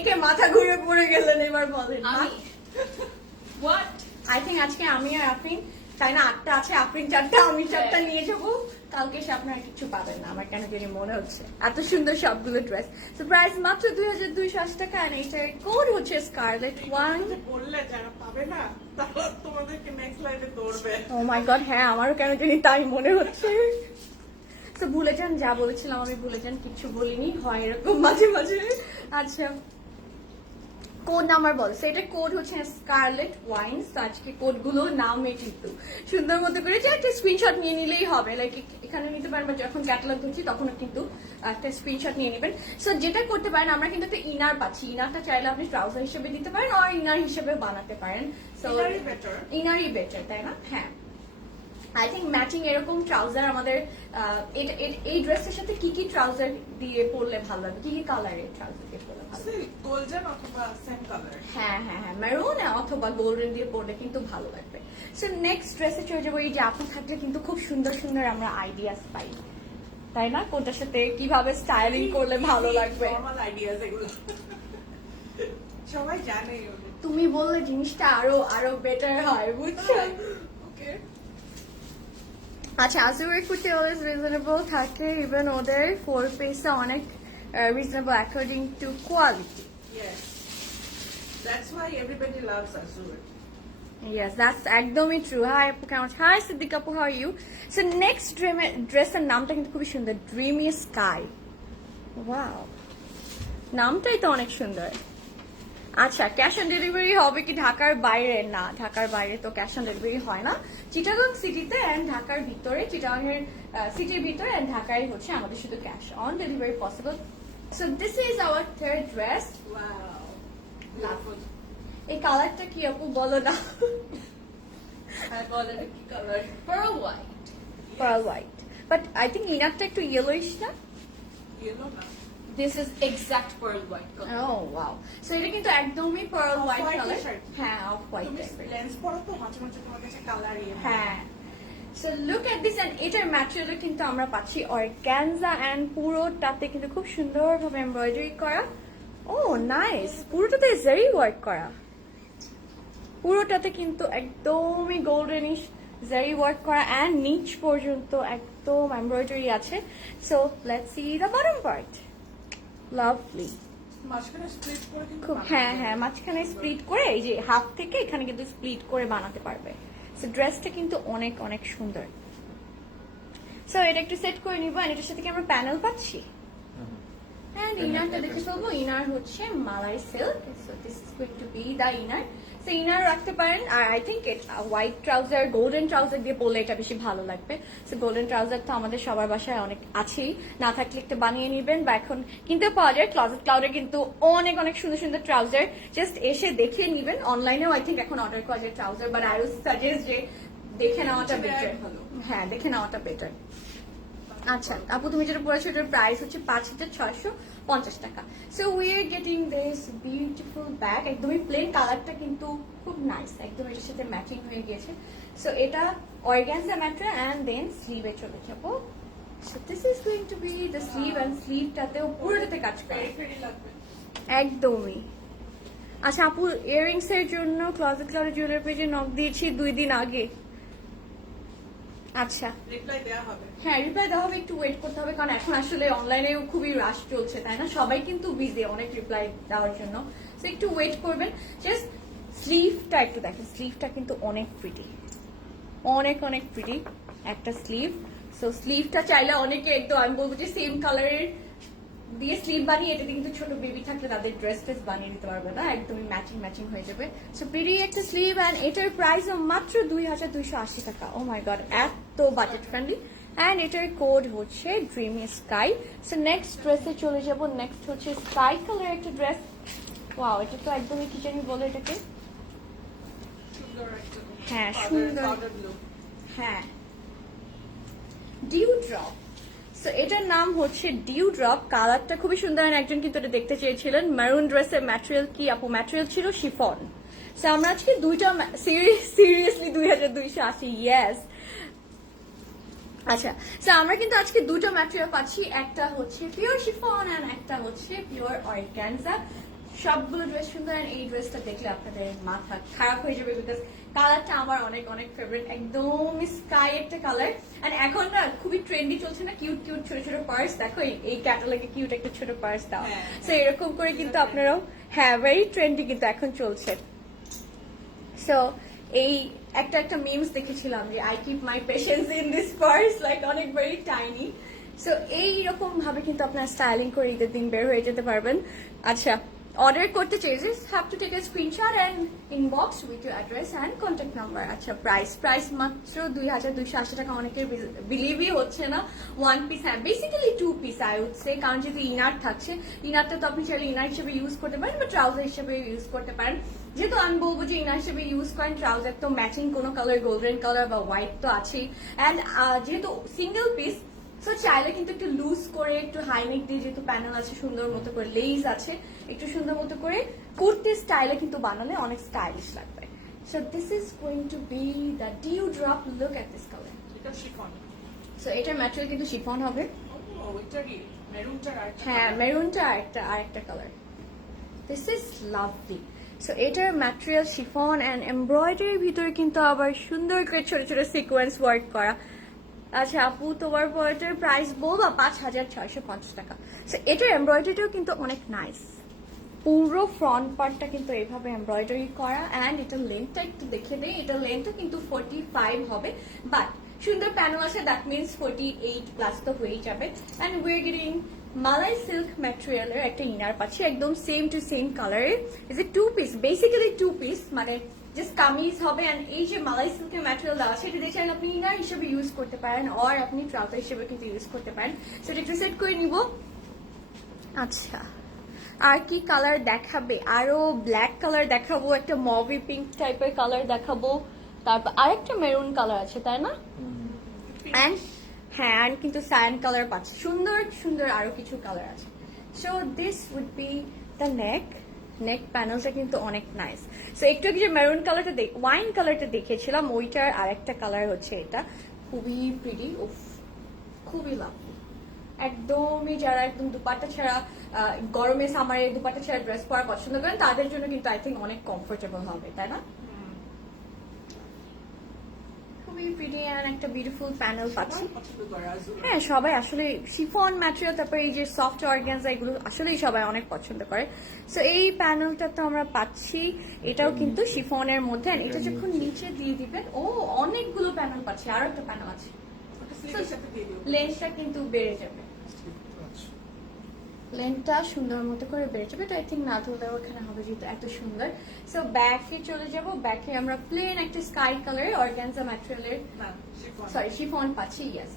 কে মাথা ঘুরে পড়ে গেলেন এবার বলেন। আমি হোয়াট আই থিঙ্ক আজকে আমি আর আফরিন, তাই না, 8টা আছে, আফরিন 4টা, আমি 4টা নিয়ে যাবো। কালকে এসে আপনারা কিছু পাবেন না আমার কেন জানি মনে হচ্ছে, এত সুন্দর সবগুলো ড্রেস। তো প্রাইস মাত্র 2280 টাকা, আর এটার কোড হচ্ছে স্কারলেট 1। বললে যারা পাবে না তারা তোমাদেরকে নেক্সট লাইভে দৌড়বে। ও মাই গড, হ্যাঁ আমারও কেন জানি তাই মনে হচ্ছে। তো ভুলে যান, যা বলেছিলাম আমি ভুলে যান, কিছু বলিনি, হয় এরকম মাঝে মাঝে। আচ্ছা কোড নাম্বার বল, সেটা কোড হচ্ছে স্কারলেট ওয়াইন্স। তো আজকে কোড গুলো নামে কিন্তু সুন্দর মতো করে যে একটা স্ক্রিনশট নিয়ে নিলেই হবে, লাইক এখানে নিতে পারেন, বা যখন ক্যাটালগ হচ্ছে তখনও কিন্তু একটা স্ক্রিনশট নিয়ে নেবেন। সো যেটা করতে পারেন, আমরা কিন্তু একটা ইনার পাচ্ছি, ইনারটা চাইলে আপনি ট্রাউজার হিসেবে দিতে পারেন আর ইনার হিসেবে বানাতে পারেন। সো Inner-ই better। ইনারই বেটার, তাই না? হ্যাঁ আই থিঙ্ক ম্যাচিং এরকম ট্রাউজার আমাদের এই ড্রেসের সাথে কি কি ট্রাউজার দিয়ে পরলে ভালো লাগবে, কি কি কালারের ট্রাউজার দিয়ে পরলে ভালো লাগবে? গোল্ডেন অথবা সেম কালার। হ্যাঁ মেরুন অথবা গোল্ডেন দিয়ে পরলে কিন্তু ভালো লাগবে। সো নেক্সট ড্রেসে চলে যাবো। এই যে আপু থাকলে কিন্তু খুব সুন্দর সুন্দর আমরা আইডিয়াস পাই, তাই না, কোনটার সাথে কিভাবে স্টাইলিং করলে ভালো লাগবে। নরমাল আইডিয়াস এগুলো সবাই জানে। তুমি বললে জিনিসটা আরো বেটার হয়, বুঝছো? ওকে আচ্ছা আজুরের কুর্তি অলওয়েজ রিজনেবল থাকে, ইভেন ওদের 4 পিসে অনেক reasonable according to quality. Yes, that's why everybody loves Azure. Yes, that's একদমই ট্রু। হাই আপু কেমন আছো? হাই সিদ্দিক আপু, how are you? So next ড্রেসের নামটা কিন্তু খুবই সুন্দর, ড্রিমি স্কাই। ওয়াও, নামটাই তো অনেক সুন্দর। আচ্ছা ক্যাশ অন ডেলিভারি হবে কি ঢাকার বাইরে? না, ঢাকার বাইরে তো ক্যাশ অন ডেলিভারি হয় না। চিটাগং সিটিতে এন্ড ঢাকার ভিতরে, চিটাগংয়ের সিটির ভিতরে এন্ড ঢাকায় হচ্ছে আমাদের শুধু cash on delivery possible. So this is our third dress. Wow, loveful. এই কালারটা কি আপু বলো না? হ্যাঁ বলে কি কালার? Pearl white. Pearl white. But I think ইনারটা একটু yellowish না? ইয়েলো না, this is exact pearl white colour. Oh wow. So এটা কিন্তু একদমই pearl white Off-white color. shirt। হ্যাঁ, off white তুমি type এর। লেন্স পড়ো তো মাঝে মাঝে তোমার কাছে কালার ইয়ে হয়। হ্যাঁ। So look at this, and এটার ম্যাটেরিয়াল কিন্তু আমরা পাচ্ছি অর্গানজা, and পুরোটাতে কিন্তু খুব সুন্দরভাবে এমব্রয়ডারি করা। Oh nice. পুরোটাতে জারি ওয়ার্ক করা। পুরোটাতে কিন্তু একদমই গোল্ডেনিশ জারি ওয়ার্ক করা, এন্ড নিচ পর্যন্ত একদম এমব্রয়ডারি আছে। So let's see the bottom part. Lovely. মাঝখানে স্প্লিট করে কিন্তু খুব হ্যাঁ মাঝখানে স্প্লিট করে, এই যে হাফ থেকে এখানে কিন্তু স্প্লিট করে বানাতে পারবে। সো ড্রেসটা কিন্তু অনেক অনেক সুন্দর। সো এটা একটু সেট করে নিব, এন্ড এটার সাথে কি আমরা প্যানেল পাচ্ছি? এন্ড ইনারটা দেখে ফেলবো। ইনার হচ্ছে malai silk. So this is going to be the inner. So inner রাখতে পারেন, আর I think white trouser, golden trouser দিয়ে পরলে এটা বেশি ভালো লাগবে। সো গোল্ডেন ট্রাউজার তো আমাদের সবার বাসায় অনেক আছেই, না থাকলে একটু বানিয়ে নিবেন, বা এখন কিনতে পাওয়া যায়। ক্লজেট ক্লাউডে কিন্তু অনেক অনেক সুন্দর সুন্দর ট্রাউজার, জাস্ট এসে দেখে নিবেন। অনলাইনেও আই থিঙ্ক এখন অর্ডার করা যায় trouser, but I will suggest যে দেখে নেওয়াটা বেটার। ভালো। হ্যাঁ, দেখে নেওয়াটা বেটার। আচ্ছা আপু তুমি যেটা পড়েছো এটার প্রাইস হচ্ছে 5650 টাকা। So we are getting this beautiful bag, একদমই প্লেন, কালারটা কিন্তু খুব নাইস, একদম এটার সাথে ম্যাচিং হয়ে গিয়েছে। সো এটা অর্গানজা ম্যাটেরিয়াল, এন্ড দেন স্লিভে চলে যাবো। So this is going to be the sleeve, and স্লিভটাতেও পুরোটাতে কাজ করে ভেরি ভেরি লাগবে। একদমই। আচ্ছা আপু ইয়াররিংস এর জন্য ক্লজেট ক্লাউডের জুয়েলারি পেজে নক দিয়েছি 2 দিন আগে। আচ্ছা রিপ্লাই দেওয়া হবে। হ্যাঁ, রিপ্লাই দেওয়া হবে, একটু ওয়েট করতে হবে, কারণ এখন আসলে অনলাইনেও খুবই রাশ চলছে, তাই না, সবাই কিন্তু বিজি অনেক রিপ্লাই দেওয়ার জন্য। সো একটু ওয়েট করবেন। জাস্ট স্লিভটা একটু দেখেন, স্লিভটা কিন্তু অনেক প্রিটি, অনেক অনেক প্রিটি একটা স্লিভ। সো স্লিভটা চাইলে অনেকে একদম, আমি বলবো যে সেম কালারের দিয়ে স্লিভ বানিয়ে এটাতে কিন্তু ছোট বেবি থাকলে তাদের ড্রেস বানিয়ে দিতে পারবে না, একদমই ম্যাচিং হয়ে যাবে। সো প্রিটি একটা স্লিভ, এন্ড এটার প্রাইস মাত্র 2280 টাকা। ও মাই গড, এত বাজেট ফ্রেন্ডলি। এন্ড এটার কোড হচ্ছে ড্রিমি স্কাই। সো নেক্সট ড্রেসে চলে যাব। নেক্সট হচ্ছে স্কাই কালার একটা ড্রেস। ওয়াও, এটা তো একদমই কি জানি বলে এটাকে, হ্যাঁ Powder, সুন্দর powder blue. হ্যাঁ ডিউ ড্রপ। সো এটার নাম হচ্ছে ডিউ ড্রপ। কালারটা খুবই সুন্দর আর একজন কিন্তু এটা দেখতে চেয়েছিলেন। মেরুন ড্রেসের ম্যাটেরিয়াল কি আপু? ম্যাটেরিয়াল ছিল শিফন। সো আমরা আজকে দুইটা সিরিয়াসলি 2280 ইয়েস। আচ্ছা সো আমরা কিন্তু আজকে দুটো ম্যাটেরিয়াল পাচ্ছি, একটা হচ্ছে পিওর শিফন এন্ড একটা হচ্ছে পিওর অর্গানজা। সবগুলো ড্রেস সুন্দর and এই ড্রেসটা দেখলে আপনাদের মাথা খারাপ হয়ে যাবে বিকজ কালারটা আমার অনেক অনেক ফেভারিট, একদম স্কাই একটা কালার। এন্ড এখন না খুবই ট্রেন্ডি চলছে না কিউট কিউট ছোট ছোট পার্স, দেখো এই ক্যাটালগে কিউট একটা ছোট পার্স দাও। হ্যাঁ, সো এরকম করে কিন্তু আপনারাও, হ্যাঁ ভেরি ট্রেন্ডি কিন্তু এখন চলছে। সো এই একটা মিমস দেখেছিলাম যে I keep my patience in this purse, like অনেক ভেরি টাইনি। সো এইরকম ভাবে কিন্তু আপনার স্টাইলিং করে ঈদের দিন বের হয়ে যেতে পারবেন। আচ্ছা অর্ডার করতে চাই just have to take a screenshot and inbox with your address and contact number. আচ্ছা প্রাইস মাত্র 2280 টাকা। অনেকের বিলিভই হচ্ছে না। ওয়ান পিস, হ্যাঁ basically two piece I would say, কারণ যেহেতু ইনার থাকছে, ইনারটা তো আপনি চাইলে ইনার হিসেবে ইউজ করতে পারেন বা ট্রাউজার হিসেবে ইউজ করতে পারেন। যেহেতু আমি বলবো যে ইনার হিসেবে ইউজ করেন, ট্রাউজার তো ম্যাচিং কোনো কালার, গোল্ডেন কালার বা হোয়াইট তো আছেই। অ্যান্ড যেহেতু সিঙ্গেল পিস, সো চাইলে কিন্তু একটু লুজ করে একটু হাইনেক দিয়ে, যেহেতু প্যানেল আছে সুন্দর মতো করে, লেইজ আছে, একটু সুন্দর মতো করে কুর্তি স্টাইলে কিন্তু বানালে অনেক স্টাইলিশ লাগবে। So this is going to be the dew drop. Look at this colour. এটা শিফন। সো এটার ম্যাটেরিয়াল কিন্তু শিফন হবে। ও ওইটারই মেরুনটার আর হ্যাঁ মেরুনটা আরেকটা colour. This is lovely. So এটার ম্যাটেরিয়াল শিফন অ্যান্ড এমব্রয়ডারির ভিতরে কিন্তু আবার সুন্দর করে ছোট ছোট সিকোয়েন্স ওয়ার্ক করা। আচ্ছা আপু তোমার পরেটার প্রাইস বলবা? 5650 টাকা। সো এটার এমব্রয়ডারিটাও কিন্তু অনেক নাইস। পুরো ফ্রন্ট পার্টটা কিন্তু এইভাবে এমব্রয়ডারি করা অ্যান্ড এটার লেন্থটা একটু দেখে দেই। এটার লেন্থও কিন্তু 45 হবে, বাট সুন্দর প্যানেল আছে, দ্যাট মিনস 48 প্লাস তো হয়েই যাবে। And we getting malai silk ম্যাটেরিয়ালের একটা ইনার পাচ্ছি, একদম সেম টু সেম কালারে। Is a two piece, basically two piece, মানে জাস্ট কামিজ হবে। অ্যান্ড এই যে মালাই সিল্কের ম্যাটেরিয়াল দেওয়া আছে, এটা দিয়ে চাইলে আপনি ইনার হিসেবে ইউজ করতে পারেন আর আপনি ট্রাউজার হিসেবে কিন্তু ইউজ করতে পারেন। সো এটা একটু সেট করে নিব। আচ্ছা আর কি কালার দেখাবে? আরো ব্ল্যাক কালার দেখাবো, একটা মভি পিঙ্ক টাইপের কালার দেখাবো, তারপর আরেকটা মেরুন কালার আছে তাই না? অ্যান্ড হ্যাঁ অ্যান্ড কিন্তু স্যান্ড কালার পাচ্ছি, সুন্দর সুন্দর আরো কিছু কালার আছে। So this would be the neck প্যানেলটা কিন্তু অনেক নাইস। সো একটু আগে যে মেরুন কালারটা ওয়াইন কালারটা দেখেছিলাম, ওইটার আরেকটা কালার হচ্ছে এটা, খুবই প্রিটি, উফ খুবই লাভলি। একদমই যারা একদম দুপাট্টা ছাড়া গরমে সামারে দুপাট্টা ছাড়া ড্রেস পরা পছন্দ করেন, তাদের জন্য কিন্তু আই থিঙ্ক অনেক কমফোর্টেবল হবে, তাই না? খুবই প্রিটি অ্যান্ড একটা বিউটিফুল প্যানেল পাচ্ছি। পছন্দ করে আজুরা। হ্যাঁ সবাই আসলে শিফন ম্যাটেরিয়াল, তারপরে এই যে সফট অর্গানজা, এগুলো আসলেই সবাই অনেক পছন্দ করে। সো এই প্যানেলটা তো আমরা পাচ্ছি, এটাও কিন্তু শিফনের মধ্যে। and এটা যখন নিচে দিয়ে দিবেন, ও অনেকগুলো প্যানেল পাচ্ছি, আরো একটা প্যানেল আছে, ওটা স্লিভের সাথে দিয়ে দিও। লেন্থটা কিন্তু বেড়ে যাবে, লেন্থটা সুন্দর মতো করে বেড়ে যাবে। এটা আই থিঙ্ক না ধরলেও এখানে হবে যেহেতু এত সুন্দর। সো ব্যাকে চলে যাব, ব্যাকে আমরা প্লেন একটা স্কাই কালারের অর্গানজা ম্যাটেরিয়ালের, না শিফন। সরি শিফন পাচ্ছি, ইয়েস।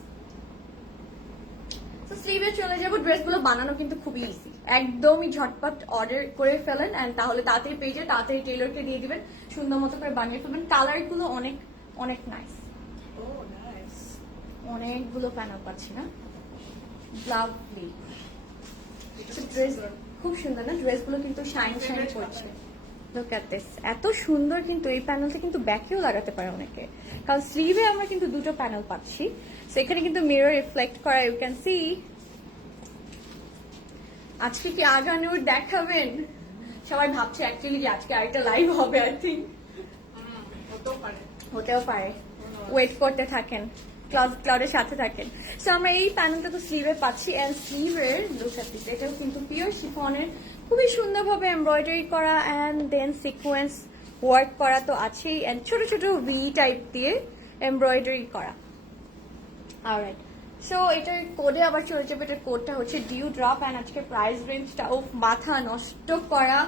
তো স্লিভে চলে যাবো। ড্রেসগুলো বানানো কিন্তু খুবই ইজি, একদমই ঝটপট অর্ডার করে ফেলেন এন্ড তাহলে তাড়াতাড়ি পেয়ে যায়, তাড়াতাড়ি টেলরকে দিয়ে দিবেন, সুন্দর মতো করে বানিয়ে ফেলবেন। কালারগুলো অনেক অনেক নাইস, ও নাইস। অনেকগুলো প্যানেল পাচ্ছি না, লাভলি। ড্রেস খুব সুন্দর না? ড্রেসগুলো কিন্তু শাইন করছে। লুক এট দিস, এত সুন্দর। কিন্তু এই প্যানেলটা কিন্তু ব্যাকেও লাগাতে পারে অনেকে, কারণ স্লিভে আমরা কিন্তু দুটো প্যানেল পাচ্ছি। সেখানে কিন্তু মিরর রিফ্লেক্ট করা, ইউ ক্যান সি। আজকে কি আগানুর দেখাবেন? সবাই ভাবছে অ্যাকচুয়ালি যে আজকে আরেকটা লাইভ হবে, আই থিঙ্ক হতেও পারে। ওয়েট করতে থাকেন, ক্লাউডের সাথে থাকেন। সো আমরা এই প্যানেলটা তো স্লিভে পাচ্ছি এন্ড স্লিভের লুক এট দিস, এটাও কিন্তু পিওর শিফনের, খুবই সুন্দরভাবে এমব্রয়ডারি করা এন্ড দেন সিকোয়েন্স ওয়ার্ক করা তো আছেই, এন্ড ছোট ছোট ভি টাইপ দিয়ে এমব্রয়ডারি করা। অলরাইট, সো এটার কোডে আবার চলে যাবে। এটার কোডটা হচ্ছে ডিউ ড্রপ এন্ড আজকে প্রাইস রেঞ্জটা ও মাথা নষ্ট করা,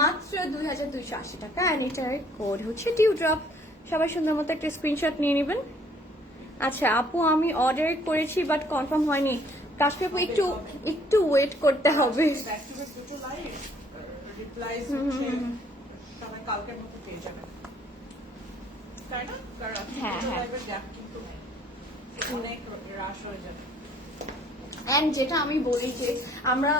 মাত্র 2280 টাকা। এন্ড এটার কোড হচ্ছে ডিউ ড্রপ। সবাই সুন্দর মতো একটা স্ক্রিনশট নিয়ে নেবেন। আচ্ছা আপু আমি অর্ডার করেছি বাট কনফার্ম হয়নি, কাশকে আপু একটু ওয়েট করতে হবে। দুটো লাইভ রিপ্লাইজ সবাই কালকের মধ্যে পেয়ে যাবেন। তাই না? কারণ আজকে হ্যাঁ, কিন্তু হ্যাঁ। live এর gap কিন্তু অনেক হ্রাস হয়ে যাবে। অ্যান্ড যেটা আমি বলি যে আমরা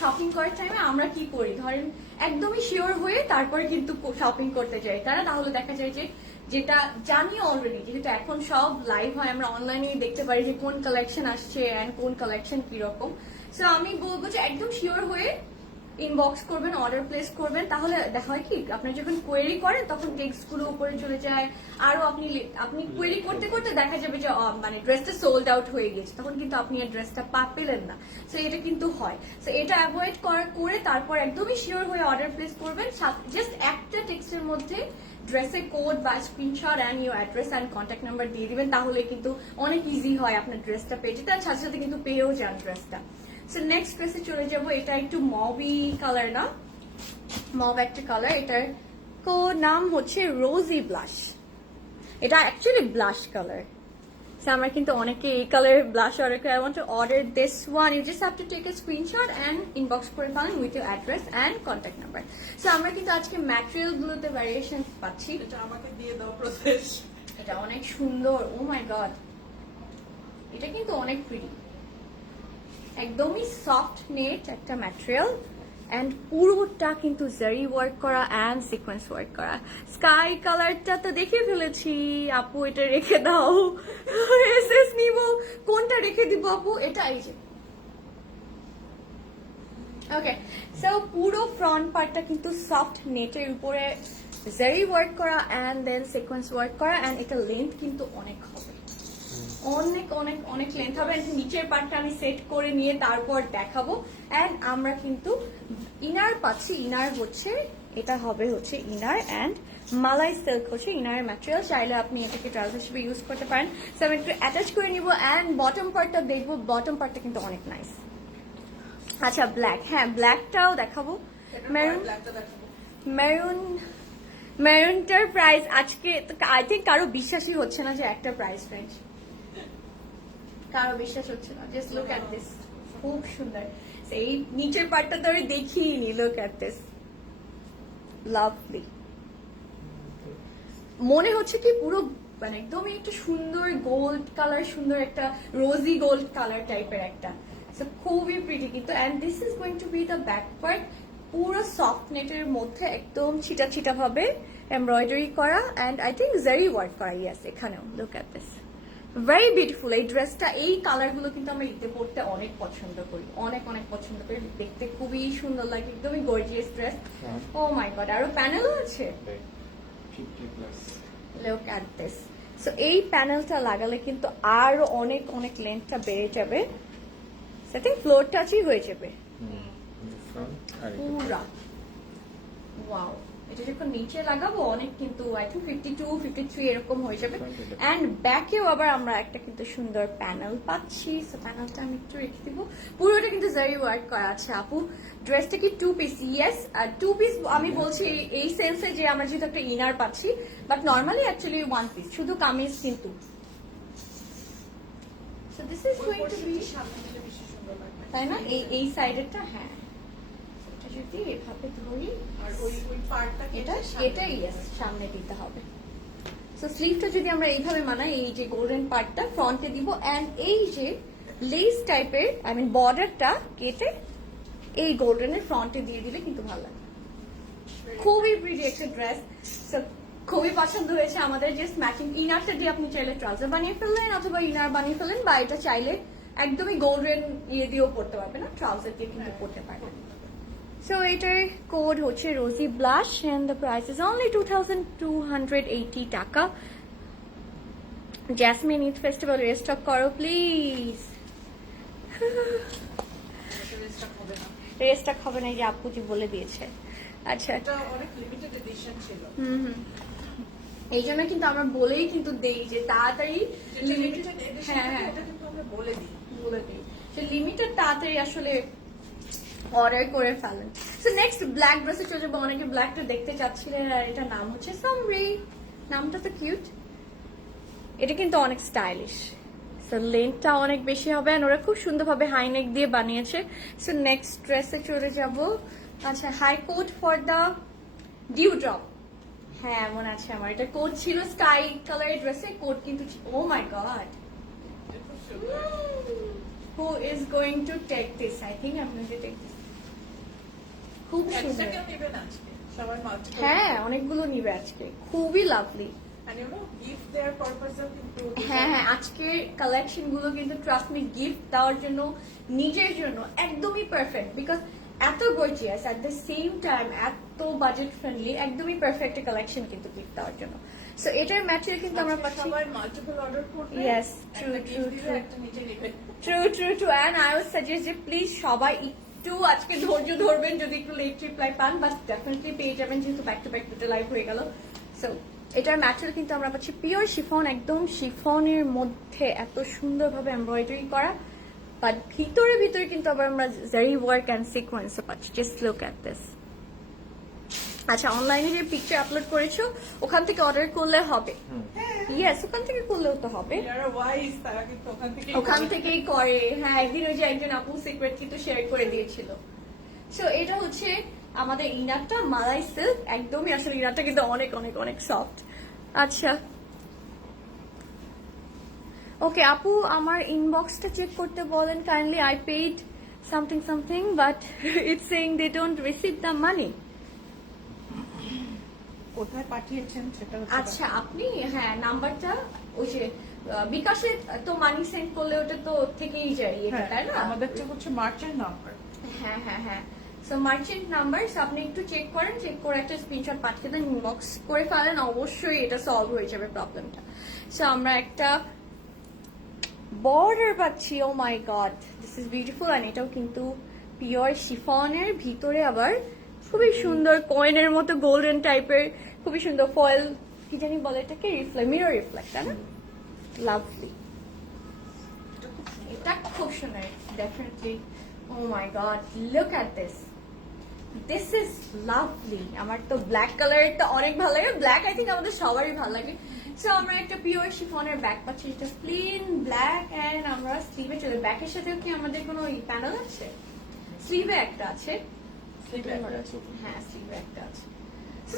শপিং করার টাইমে আমরা কি করি, ধরেন একদমই শিওর হয়ে তারপরে কিন্তু শপিং করতে যাই, তাহলে দেখা যায় যে যেটা জানি অলরেডি, যেহেতু এখন সব লাইভ হয়, আমরা অনলাইনে দেখতে পারি যে কোন কালেকশন আসছে অ্যান্ড কোন কালেকশন কিরকম। সো আমি বলবো যে একদম শিওর হয়ে ইনবক্স করবেন, অর্ডার প্লেস করবেন, তাহলে দেখা হয় কি আপনার যখন কোয়েরি করেন তখন টেক্সট গুলো উপরে চলে যায়, আরো আপনি কোয়েরি করতে করতে দেখা যাবে যে মানে ড্রেসটা সোল্ড আউট হয়ে গেছে, তখন কিন্তু আপনি এই ড্রেসটা পেলেন না। সো এটা কিন্তু হয়। সো এটা অ্যাভয়েড করে তারপর একদমই শিওর হয়ে অর্ডার প্লেস করবেন, জাস্ট একটা টেক্সটের মধ্যে ড্রেসের কোড বা screenshot and your address and contact number দিয়ে দিবেন, তাহলে কিন্তু অনেক ইজি হয় আপনার ড্রেসটা পেয়ে যেতে, আর সাথে সাথে কিন্তু পেয়েও যান ড্রেসটা। সো নেক্সট ড্রেসে চলে যাবো, এটা একটু মবি কালার, না মব একটা কালার, এটার নাম হচ্ছে রোজি ব্লাশ। এটা অ্যাকচুয়ালি ব্লাশ কালার। সো আমরা কিন্তু অনেকে এই কালার ব্লাশ অর্ডার করে। I want to order this one, you just have to take a screenshot and inbox করে ফেলেন with your address and contact number. So আমরা কিন্তু আজকে ম্যাটেরিয়াল গুলোতে ভ্যারিয়েশন পাচ্ছি। এটা আমাকে দিয়ে দাও প্রসেস। এটা অনেক সুন্দর, ও মাই গড, এটা কিন্তু অনেক প্রিটি, একদমই সফট নেট একটা ম্যাটেরিয়াল, অ্যান্ড পুরোটা কিন্তু জারি ওয়ার্ক করা অ্যান্ড সিকোয়েন্স ওয়ার্ক করা। স্কাই কালারটা তো দেখে ফেলেছি, আপু এটা রেখে দাও, এসএস নিব, কোনটা রেখে দিব আপু? এটা, এই যে ওকে। সো পুরো ফ্রন্ট পার্টটা কিন্তু সফট নেটের উপরে জারি ওয়ার্ক করা অ্যান্ড দেন সিকোয়েন্স ওয়ার্ক করা, অ্যান্ড এটা লেন্থ কিন্তু অনেক হবে, অনেক অনেক অনেক লেন্থ হবে। নিচের পার্টটা আমি সেট করে নিয়ে তারপর দেখাবো। অ্যান্ড আমরা কিন্তু ইনার পাচ্ছি, ইনার হচ্ছে এটা হবে হচ্ছে ইনার, অ্যান্ড মালাই সিল্ক হচ্ছে ইনারের ম্যাটেরিয়াল, চাইলে আপনি এটাকে ট্রাউজার হিসেবে ইউজ করতে পারেন। সো আমি একটু অ্যাটাচ করে নিব, অ্যান্ড বটম পার্টটা দেখবো, বটম পার্টটা কিন্তু অনেক নাইস। আচ্ছা ব্ল্যাক, হ্যাঁ ব্ল্যাকটাও দেখাবো। মেরুন, মেরুন, মেরুনটার প্রাইস আজকে আই থিঙ্ক কারো বিশ্বাসই হচ্ছে না যে একটা প্রাইস রেঞ্জ, কারো বিশ্বাস হচ্ছে না। জাস্ট লুক এট দিস, খুব সুন্দর। এই নিচের পার্টটা তো আমি দেখিনি, লুক এট দিস, লাভলি। মনে হচ্ছে কি পুরো মানে একদমই একটা সুন্দর গোল্ড কালার, সুন্দর একটা রোজি গোল্ড কালার টাইপের একটা। সো খুবই প্রিটি কিন্তু। And this is going to be the back part, পুরো সফট নেটের মধ্যে একদম ছিটা ছিটা ভাবে এমব্রয়ডারি করা, অ্যান্ড আই থিঙ্ক জারি ওয়ার্ক করা। ইয়েস, এখানেও look at this, very beautiful. এই ড্রেসটা, এই কালারগুলো কিন্তু আমরা ঈদে পড়তে অনেক পছন্দ করি, অনেক অনেক পছন্দ করি, দেখতে খুবই সুন্দর লাগে, একদমই gorgeous dress. Oh my god, আরো প্যানেলও আছে, লুক এট দিস। সো এই প্যানেলটা লাগালে কিন্তু আরো অনেক অনেক লেন্থটা বেড়ে যাবে, আই থিঙ্ক ফ্লোর টাচই হয়ে যাবে পুরা। ওয়াও, এটা যখন নিচে লাগাবো অনেক কিন্তু আই থিঙ্ক 52, 53 এরকম হয়ে যাবে। অ্যান্ড ব্যাকেও আবার আমরা একটা কিন্তু সুন্দর প্যানেল পাচ্ছি। সো প্যানেলটা আমি একটু রেখে দিব, পুরোটা কিন্তু জারি ওয়ার্ক করা আছে। আপু ড্রেসটা কি 2 পিস? ইয়েস, আর 2 পিস আমি বলছি এই সেন্সে যে আমরা যেহেতু একটা ইনার পাচ্ছি, বাট নর্মালি অ্যাকচুয়ালি 1 পিস, শুধু কামিজ কিন্তু। So this is going to be, তাই না, এই সাইডেরটা, হ্যাঁ এটা যদি এভাবে ধরি, আর ওই পার্টটা এটা ইয়েস সামনে দিতে হবে। সো স্লিভটা যদি আমরা এইভাবে মানাই, এই যে গোল্ডেন পার্টটা ফ্রন্টে দিব, অ্যান্ড এই যে লেস টাইপের আই মিন বর্ডারটা কেটে এই গোল্ডেনের ফ্রন্টে দিয়ে দিলে কিন্তু ভালো লাগে। খুবই প্রিটি একটা ড্রেস, সো খুবই পছন্দ হয়েছে আমাদের। জাস্ট ম্যাচিং ইনারটা দিয়ে আপনি চাইলে ট্রাউজার বানিয়ে ফেললেন, অথবা ইনার বানিয়ে ফেলেন, বা এটা চাইলে একদমই গোল্ডেন ইয়ে দিয়েও পড়তে পারবে না, ট্রাউজার দিয়ে কিন্তু পড়তে পারবেন। So এটার কোড হচ্ছে rosy blush, and the price is only 2280 টাকা। জেসমিন ঈদ ফেস্টিভ্যাল রেস্টক করো প্লিজ। রেস্টক হবে না, এই যে আপুজি বলে দিয়েছে। আচ্ছা, এটা অনেক লিমিটেড এডিশন ছিল। এই জন্য কিন্তু আমরা বলেই কিন্তু দেই যে তাড়াতাড়ি লিমিটেড এডিশন, হ্যাঁ হ্যাঁ এটা কিন্তু আমরা বলে দিই। বলে দিই যে লিমিটেড তাড়াতাড়ি আসলে অর্ডার করে ফেলেন। সো নেক্সট ব্ল্যাক ড্রেসে চলে যাবো। অনেকে ব্ল্যাকটা দেখতে চাচ্ছিলেন, আর এটা নাম হচ্ছে সামরি। নামটা তো কিউট, এটা কিন্তু অনেক স্টাইলিশ। সো লেন্থটা অনেক বেশি হবে, আর ওরা খুব সুন্দরভাবে হাই নেক দিয়ে বানিয়েছে। সো নেক্সট ড্রেসে চলে যাব। আচ্ছা, hi quote for the dew drop. হ্যাঁ মনে আছে আমার, এটা কোট ছিল স্কাই কালারের ড্রেসে, কোট কিন্তু oh my god, who is going to take this? I think I am going to take this. খুব সুন্দর, একসাথে নেবেন আজকে সবাই multiple। হ্যাঁ অনেকগুলো নিবে আজকে, খুবই lovely. And you know, gift their purpose of কিন্তু হ্যাঁ হ্যাঁ, আজকের কালেকশন গুলো কিন্তু ট্রাস্ট মি গিফট দেওয়ার জন্য, নিজের জন্য একদমই পারফেক্ট, বিকজ এত gorgeous at the same time এত বাজেট ফ্রেন্ডলি, একদমই পারফেক্ট কালেকশন কিন্তু গিফট দেওয়ার জন্য। সো এটার ম্যাটেরিয়াল কিন্তু আমরা আজকে পাচ্ছি, সবাই মাল্টিপল অর্ডার করবে। Yes, একটা true, gift true, দিলে true. একটা নিচে নেবেন। True and I will suggest যে প্লিজ সবাই একটু আজকে ধৈর্য ধরবেন, যদি একটু লেট রিপ্লাই পান, বাট ডেফিনেটলি পেয়ে যাবেন, যেহেতু ব্যাক টু ব্যাক দুটো লাইভ হয়ে গেল। সো এটার ম্যাটেরিয়াল কিন্তু আমরা পাচ্ছি পিওর শিফন, একদম শিফনের মধ্যে এত সুন্দরভাবে এমব্রয়ডারি করা, বাট ভিতরে ভিতরে কিন্তু আবার আমরা জারি ওয়ার্ক অ্যান্ড সিকোয়েন্স পাচ্ছি। Just look at this. আচ্ছা, অনলাইনে যে পিকচার আপলোড করেছো ওখান থেকে অর্ডার করলে হবে? ইয়েস, ওখান থেকে করলেও তো হবে। যারা wise তারা কিন্তু ওখান থেকেই করে। হ্যাঁ, একদিন ওই যে একজন আপু সিক্রেট কিন্তু শেয়ার করে দিয়েছিল। সো এটা হচ্ছে আমাদের ইনারটা, মালাই সিল্ক, একদমই আসলে ইনারটা কিন্তু অনেক অনেক অনেক সফট। আচ্ছা ওকে আপু, আমার ইনবক্সটা চেক করতে বলেন kindly. I paid something something but it's saying they don't receive the money. কোথায় পাঠিয়েছেন সেটা হচ্ছে আচ্ছা আপনি, হ্যাঁ নাম্বারটা ওই যে বিকাশে তো মানি সেন্ড করলে ওটা তো ওর থেকেই যায়, এটা হ্যাঁ, তাই না? আমাদেরটা হচ্ছে মার্চেন্ট নাম্বার। হ্যাঁ হ্যাঁ হ্যাঁ, সো মার্চেন্ট নাম্বার, আপনি একটু চেক করেন, চেক করে একটা স্ক্রিনশট পাঠিয়ে দেন, ইনবক্স করে ফেলেন, অবশ্যই এটা সলভ হয়ে যাবে প্রবলেমটা। সো আমরা একটা বর্ডার পাচ্ছি, ও my god this is beautiful, আর এটাও কিন্তু পিওর শিফনের, ভিতরে আবার খুবই সুন্দর কয়েনের মতো গোল্ডেন টাইপের, খুবই সুন্দর ফয়েল, কি জানি বলে এটাকে, মিরর রিফ্লেক্ট, তাই না? লাভলি, এটা খুব সুন্দর definitely. Oh my god, look at this, this is lovely. আমার তো ব্ল্যাক কালারের তো অনেক ভালো লাগে, ব্ল্যাক আই থিঙ্ক আমাদের সবারই ভালো লাগে। সো আমরা একটা পিওর শিফনের ব্যাগ পাচ্ছি, এটা প্লেন ব্ল্যাক, এন্ড আমরা স্লিভে চলে, ব্যাকের সাথেও কি আমাদের কোনো প্যানেল আছে? স্লিভে একটা আছে, হ্যাঁ স্লিভে একটা আছে।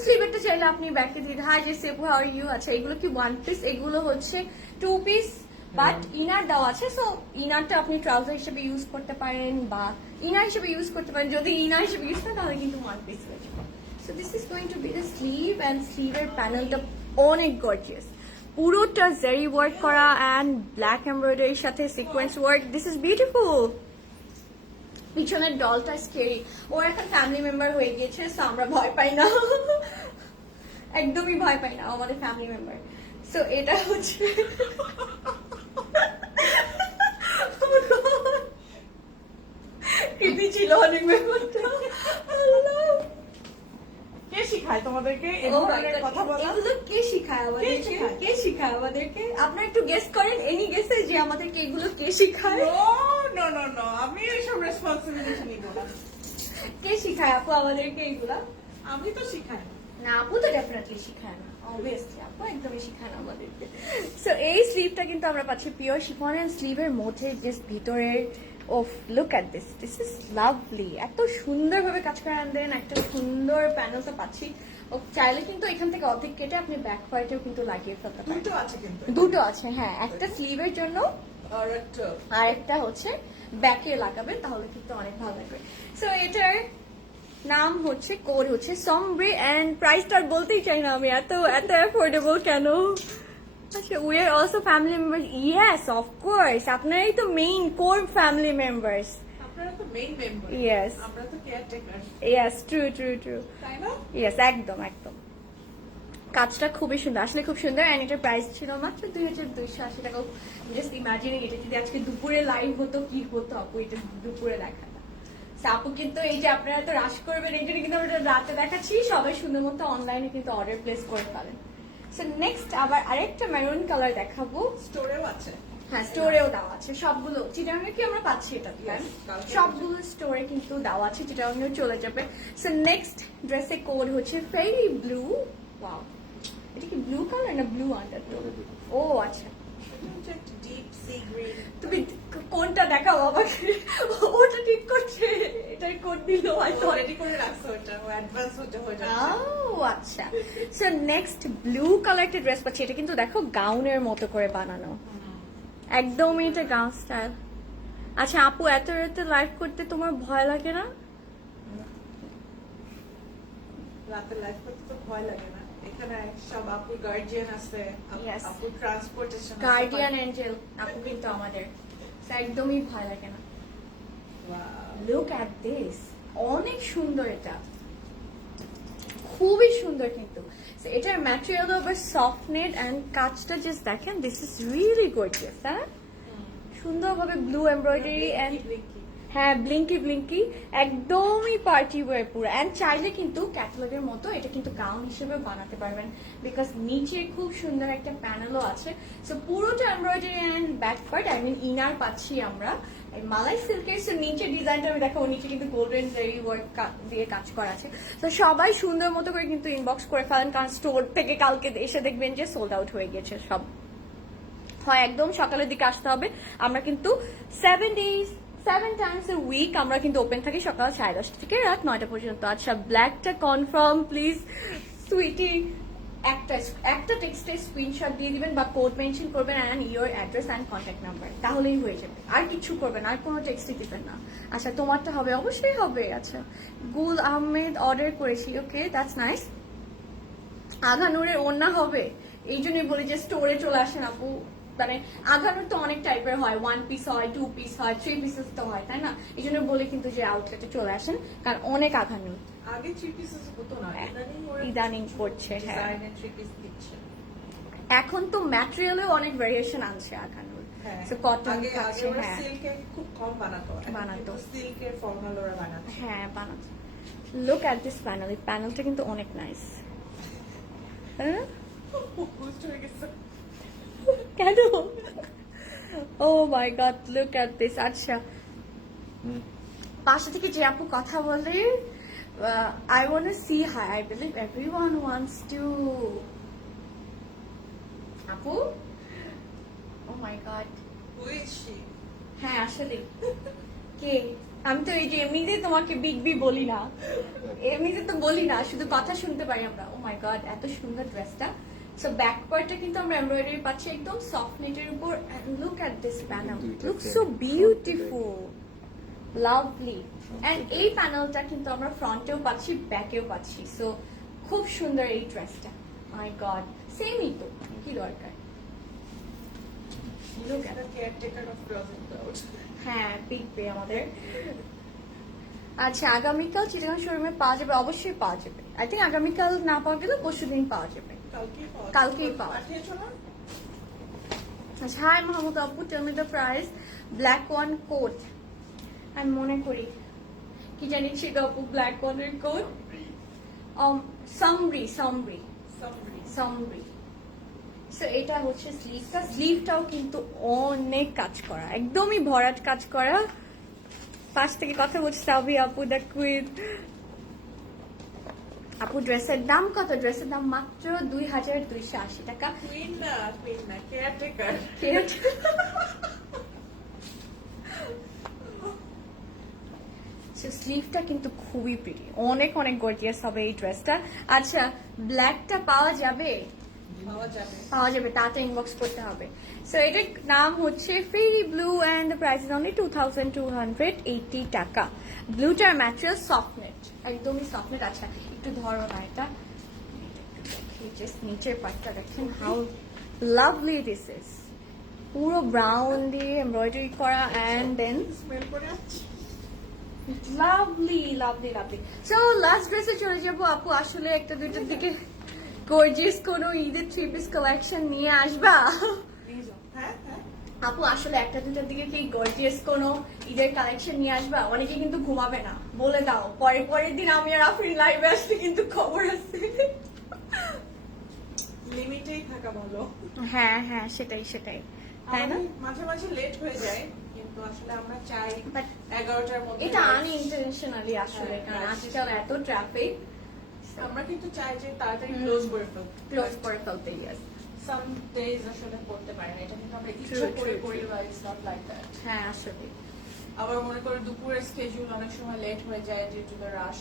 স্লিভেরটা চাইলে আপনি ব্যাকে দিয়ে, হাই যে সেপু হাউ আর ইউ। আচ্ছা, এগুলো কি ওয়ান পিস? এগুলো হচ্ছে টু পিস, বাট ইনার দেওয়া আছে। সো ইনারটা আপনি ট্রাউজার হিসেবে ইউজ করতে পারেন বা ইনার হিসেবে ইউজ করতে পারেন। যদি ইনার হিসেবে ইউজ করেন তাহলে কিন্তু ওয়ান পিস হয়ে যাবে। So this is going to be the sleeve, and স্লিভের প্যানেলটা অনেক গর্জিয়াস, পুরোটা জারি ওয়ার্ক করা অ্যান্ড ব্ল্যাক এমব্রয়ডারির সাথে sequence work. This is beautiful. পিছনের ডলটা স্কেরি, ও এখন ফ্যামিলি মেম্বার হয়ে গিয়েছে, সো আমরা ভয় পাই না, একদমই ভয় পাই না, আমাদের ফ্যামিলি মেম্বার। সো এটা হচ্ছে কৃতি ছিল অনেক ব্যাপারটা। কে শিখায় তোমাদেরকে এই Oh my ধরনের God, কথা বলা? এগুলো কে শিখায় আমাদেরকে? শিখায়? কে শিখায় আমাদেরকে? আপনারা একটু গেস করেন, এনি গেসে যে আমাদেরকে এগুলো কে শিখায়? No, no, no, আমি এইসব রেসপন্সিবিলিটি নিব না। কে শিখায় আপু আমাদেরকে এগুলা? আমি তো শিখাই না। না, আপু তো ডেফিনেটলি শিখায় না, অবভিয়াসলি আপু একদমই শিখায় না আমাদেরকে। সো এই স্লিভটা কিন্তু আমরা পাচ্ছি পিওর শিফন, এন্ড স্লিভের মধ্যে জাস্ট ভিতরের oof, look at this, this is lovely. এত সুন্দরভাবে কাজ করে, and then একটা সুন্দর প্যানেলটা পাচ্ছি। ও চাইলে কিন্তু এখান থেকে অর্ধেক কেটে আপনি ব্যাক পার্টেও কিন্তু লাগিয়ে ফেলতে পারেন। দুটো আছে কিন্তু। দুটো আছে, হ্যাঁ, একটা স্লিভের জন্য আর একটা আর একটা হচ্ছে ব্যাকে লাগাবেন, তাহলে কিন্তু অনেক ভালো লাগবে। সো এটার নাম হচ্ছে, কোড হচ্ছে সমব্রে, এন্ড প্রাইসটা আর বলতেই চাই না আমি, এত এত অ্যাফোর্ডেবল কেন। আচ্ছা, we are also family members. Yes, of course, আপনারাই তো মেইন কোর ফ্যামিলি মেম্বার্স। আপনারা তো মেইন মেম্বার। Yes. আমরা তো caretaker, yes, true true true, তাই না? ইয়েস, একদম একদম। কাজটা খুবই সুন্দর, আসলে খুব সুন্দর, এন্ড এটার প্রাইস ছিল মাত্র 2280 টাকা। জাস্ট ইমাজিনিং, এটা যদি আজকে দুপুরে লাইভ হতো কি হতো আপু, এটা দুপুরে দেখা। আপু কিন্তু এই যে আপনারা তো রাশ করবেন, এই জন্য কিন্তু আমরা রাতে দেখাচ্ছি, সবাই সুন্দর মতো অনলাইনে কিন্তু অর্ডার প্লেস করে ফেলেন। সো নেক্সট আবার আরেকটা মেরুন কালার দেখাবো। স্টোরেও আছে। হ্যাঁ, স্টোরেও দেওয়া আছে সবগুলো। চিটাগাঙে কি আমরা পাচ্ছি এটা? Yes, কালকে সবগুলো স্টোরে কিন্তু দেওয়া আছে, চিটাগাঙেও চলে যাবে। সো নেক্সট ড্রেসের কোড হচ্ছে ফেরি ব্লু। ওয়াও, এটা কি ব্লু কালার না ব্লু আন্ডারটোন? ও আচ্ছা, এটা হচ্ছে একটা ডিপ সি গ্রিন। তুমি কোনটা দেখাও আমাকে, ওটা ঠিক করছে, এটা ওটার কোড দিল হয়তো রেডি করে রাখছো ওটা, ও অ্যাডভান্স হতে হয়ে যাচ্ছে। ও আচ্ছা। সো নেক্সট ব্লু কালার একটা ড্রেস পাচ্ছি, এটা কিন্তু দেখো গাউনের মতো করে বানানো, একদমই এটা গাউন স্টাইল। আচ্ছা আপু, এত রাতে লাইভ করতে তোমার ভয় লাগে না? রাতে লাইভ করতে তো ভয় লাগে না, এখানে সব আপুর গার্ডিয়ান আছে, Yes. আপুর ট্রান্সপোর্টেশন গার্ডিয়ান এঞ্জেল আপু কিন্তু আমাদের, তো একদমই ভয় লাগে না। লুক অ্যাট দিস, অনেক সুন্দর, এটা খুবই সুন্দর কিন্তু। So, এটার ম্যাটেরিয়াল হবে সফট নেট এন্ড কাজটা জাস্ট দেখেন, দিস ইজ রিয়েলি গর্জিয়াস। হ্যাঁ, সুন্দরভাবে ব্লু এমব্রয়ডারি এন্ড হ্যাঁ ব্লিঙ্কি ব্লিঙ্কি, একদমই পার্টি ওয়্যার পুরো। এন্ড চাইলে কিন্তু ক্যাটালগের মতো এটা কিন্তু গাউন হিসেবে বানাতে পারবেন, বিকজ নিচে খুব সুন্দর একটা প্যানেলও আছে। সো পুরোটা embroidery and back part, I mean inner পাচ্ছি আমরা মালাই সিল্কের। সো নিচে ডিজাইনটা আমি দেখাবো, নিচে কিন্তু গোল্ডেন জেরি ওয়ার্ক দিয়ে কাজ করা আছে। তো সবাই সুন্দর মতো করে কিন্তু ইনবক্স করে ফেলেন, কারণ স্টোর থেকে কালকে এসে দেখবেন যে সোল্ড আউট হয়ে গেছে সব। হয় একদম সকালের দিকে আসতে হবে, আমরা কিন্তু 7 times a week আমরা কিন্তু ওপেন থাকি, সকাল 10:30 থেকে রাত 9টা পর্যন্ত। আচ্ছা ব্ল্যাকটা কনফার্ম প্লিজ সুইটি, একটা টেক্সটের স্ক্রিনশট দিয়ে দিবেন বা কোড মেনশন করবেন and your address and contact number, তাহলেই হয়ে যাবে, আর কিছু করবেন, আর কোনো টেক্সটই দিবেন না। আচ্ছা তোমারটা হবে, অবশ্যই হবে। আচ্ছা গুল আহমেদ অর্ডার করেছি, ওকে দ্যাটস নাইস। আঘানুরের ওড়না হবে, এই জন্যই বলি যে স্টোরে চলে আসেন আপু। মানে আঘানুর তো অনেক টাইপের হয়, 1 পিস হয়, 2 পিস হয়, 3 পিসেস তো হয়, তাই না? এই জন্য বলি কিন্তু যে আউটলেটে চলে আসেন, কারণ অনেক আঘানুর আগে 3 পিসেস হতো না, ইদানিং পড়ছে। হ্যাঁ, ডিজাইনে 3 পিস দিচ্ছে। এখন তো ম্যাটেরিয়ালেও অনেক ভেরিয়েশন আনছে আঘানুর। হ্যাঁ, So, cotton আগে থাকছে, ওরা হ্যাঁ। সিল্কে খুব কম বানাতো, বানাতো। সিল্কের ফর্মাল ওরা বানাতো। হ্যাঁ বানাচ্ছে। লুক অ্যাট দিস প্যানেল, এই প্যানেলটা কিন্তু অনেক নাইস। হ্যাঁ বুঝতে হয়ে গেছে। কেন? Oh my god, look at this. আচ্ছা পাশে থেকে যে আপু কথা বলে, I want to see hi, I believe everyone wants to. আপু oh my god, Who is she? হ্যাঁ আসলে কে? আমি তো এই যে এমনিতে তোমাকে বিগ বি বলি না, এমনিতে তো বলি না, শুধু কথা শুনতে পারি আমরা। ও মাই গড, এত সুন্দর ড্রেসটা। সো ব্যাক পার্টটা কিন্তু আমরা এমব্রয়ডারি পাচ্ছি একদম সফট নেটের উপর। And look at this panel, look so beautiful, lovely. And এই প্যানেলটা কিন্তু আমরা ফ্রন্টেও পাচ্ছি, ব্যাকেও পাচ্ছি। সো খুব সুন্দর এই ড্রেসটা। মাই গড, সেমই তো, কি দরকার। Look at The caretaker of Frozen Clouds. হ্যাঁ বিগ বে আমাদের। আচ্ছা আগামীকাল চিটাগাং শোরুমে পাওয়া যাবে, অবশ্যই পাওয়া যাবে। আই থিঙ্ক আগামীকাল না পাওয়া গেলে পরশুদিন পাওয়া যাবে। কালকেই পাওয়া যাবে। পাঠিয়েছো না? আচ্ছা হাই মাহমুদ আপু, tell me the price black one quote. আমি মনে করি কি জানি ছিল আপু, ব্ল্যাক ওয়ানের কোট সামরি সামরি Somebody. সামরি। সো এটা হচ্ছে স্লিভটা, স্লিভটাও কিন্তু অনেক কাজ করা, একদমই ভরাট কাজ করা। পাশ থেকে কথা বলছে সাবি আপু দ্য কুইন। আপু ড্রেসের দাম কত? ড্রেসের দাম মাত্র 2280 টাকা। Queen না, caretaker. স্লিভটা কিন্তু খুবই প্রিটি, অনেক অনেক গর্জিয়াস হবে এই ড্রেসটা। আচ্ছা ব্ল্যাকটা পাওয়া যাবে? পাওয়া যাবে। পাওয়া যাবে, তাতে ইনবক্স করতে হবে। সো এটার নাম হচ্ছে fairy blue and the price is only 2280 টাকা। ব্লুটার ম্যাটেরিয়াল সফটনেট, একদমই সফটনেট। আচ্ছা একটু ধরো না এটা, জাস্ট নিচের পার্টটা দেখেন হাউ লাভলি দিস ইজ, পুরো ব্রাউন দিয়ে এমব্রয়ডারি করা অ্যান্ড দেন স্মেল করে আসছে। Lovely lovely lovely. So last ড্রেসে চলে যাবো আপু, আসলে একটা দুইটার দিকে গর্জিয়াস কোনো ঈদের 3 পিস কালেকশন নিয়ে আসবা? হ্যাঁ হ্যাঁ, আপু আসলে একটা দুটার দিকে কি গর্জিয়াস কোনো ঈদের কালেকশন নিয়ে আসবা? অনেকে কিন্তু ঘুমাবে না, বলে দাও, পরের দিন আমি আর আফরিন লাইভে আসলে কিন্তু খবর আছে। লিমিটেই থাকা ভালো। হ্যাঁ হ্যাঁ সেটাই, তাই না? আমাদের মাঝে মাঝে লেট হয়ে যায়, কিন্তু আসলে আমরা চাই But 11টার মধ্যে। এটা আনইনটেনশনালি আসলে, হ্যাঁ, কারণ হ্যাঁ, আজকাল এত ট্রাফিক, আমরা কিন্তু চাই যে তাড়াতাড়ি ক্লোজ করে ফেলতে। ক্লোজ করে ফেলতে। ইয়াস, সাম ডেজ আসলে করতে পারি না, এটা কিন্তু আমরা ইচ্ছা True, করে true, করি, true. বা ইটস নট লাইক দ্যাট। হ্যাঁ আসলে আবার মনে করো দুপুরের স্কেজুল অনেক সময় লেট হয়ে যায় ডিউ টু দ্য রাশ।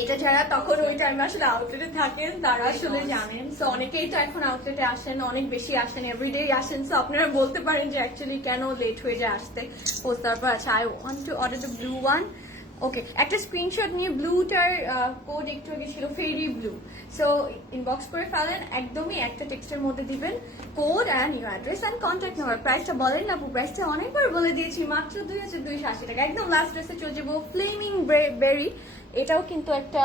এটা যারা তখন ওই টাইমে আসলে আউটলেটে থাকেন তারা আসলে জানেন। সো অনেকেই তো এখন আউটলেটে আসেন, অনেক বেশি আসেন, এভরিডে আসেন। সো আপনারা বলতে পারেন যে অ্যাকচুয়ালি কেন লেট হয়ে যায় আসতে। পোস্ট তারপর আচ্ছা, I want to order the blue one. Okay, একটা স্ক্রিনশট নিয়ে ব্লুটার কোড একটু আগে ছিল ফেরি ব্লু। সো ইনবক্স করে ফেলেন, একদমই একটা টেক্সটের মধ্যে দিবেন code and your address and contact number. প্রাইসটা বলেন না আপু, প্রাইসটা অনেকবার বলে দিয়েছি, মাত্র 2280 টাকা। একদম লাস্ট ড্রেসে চলে যাবো ফ্লেমিং বেরি। এটাও কিন্তু একটা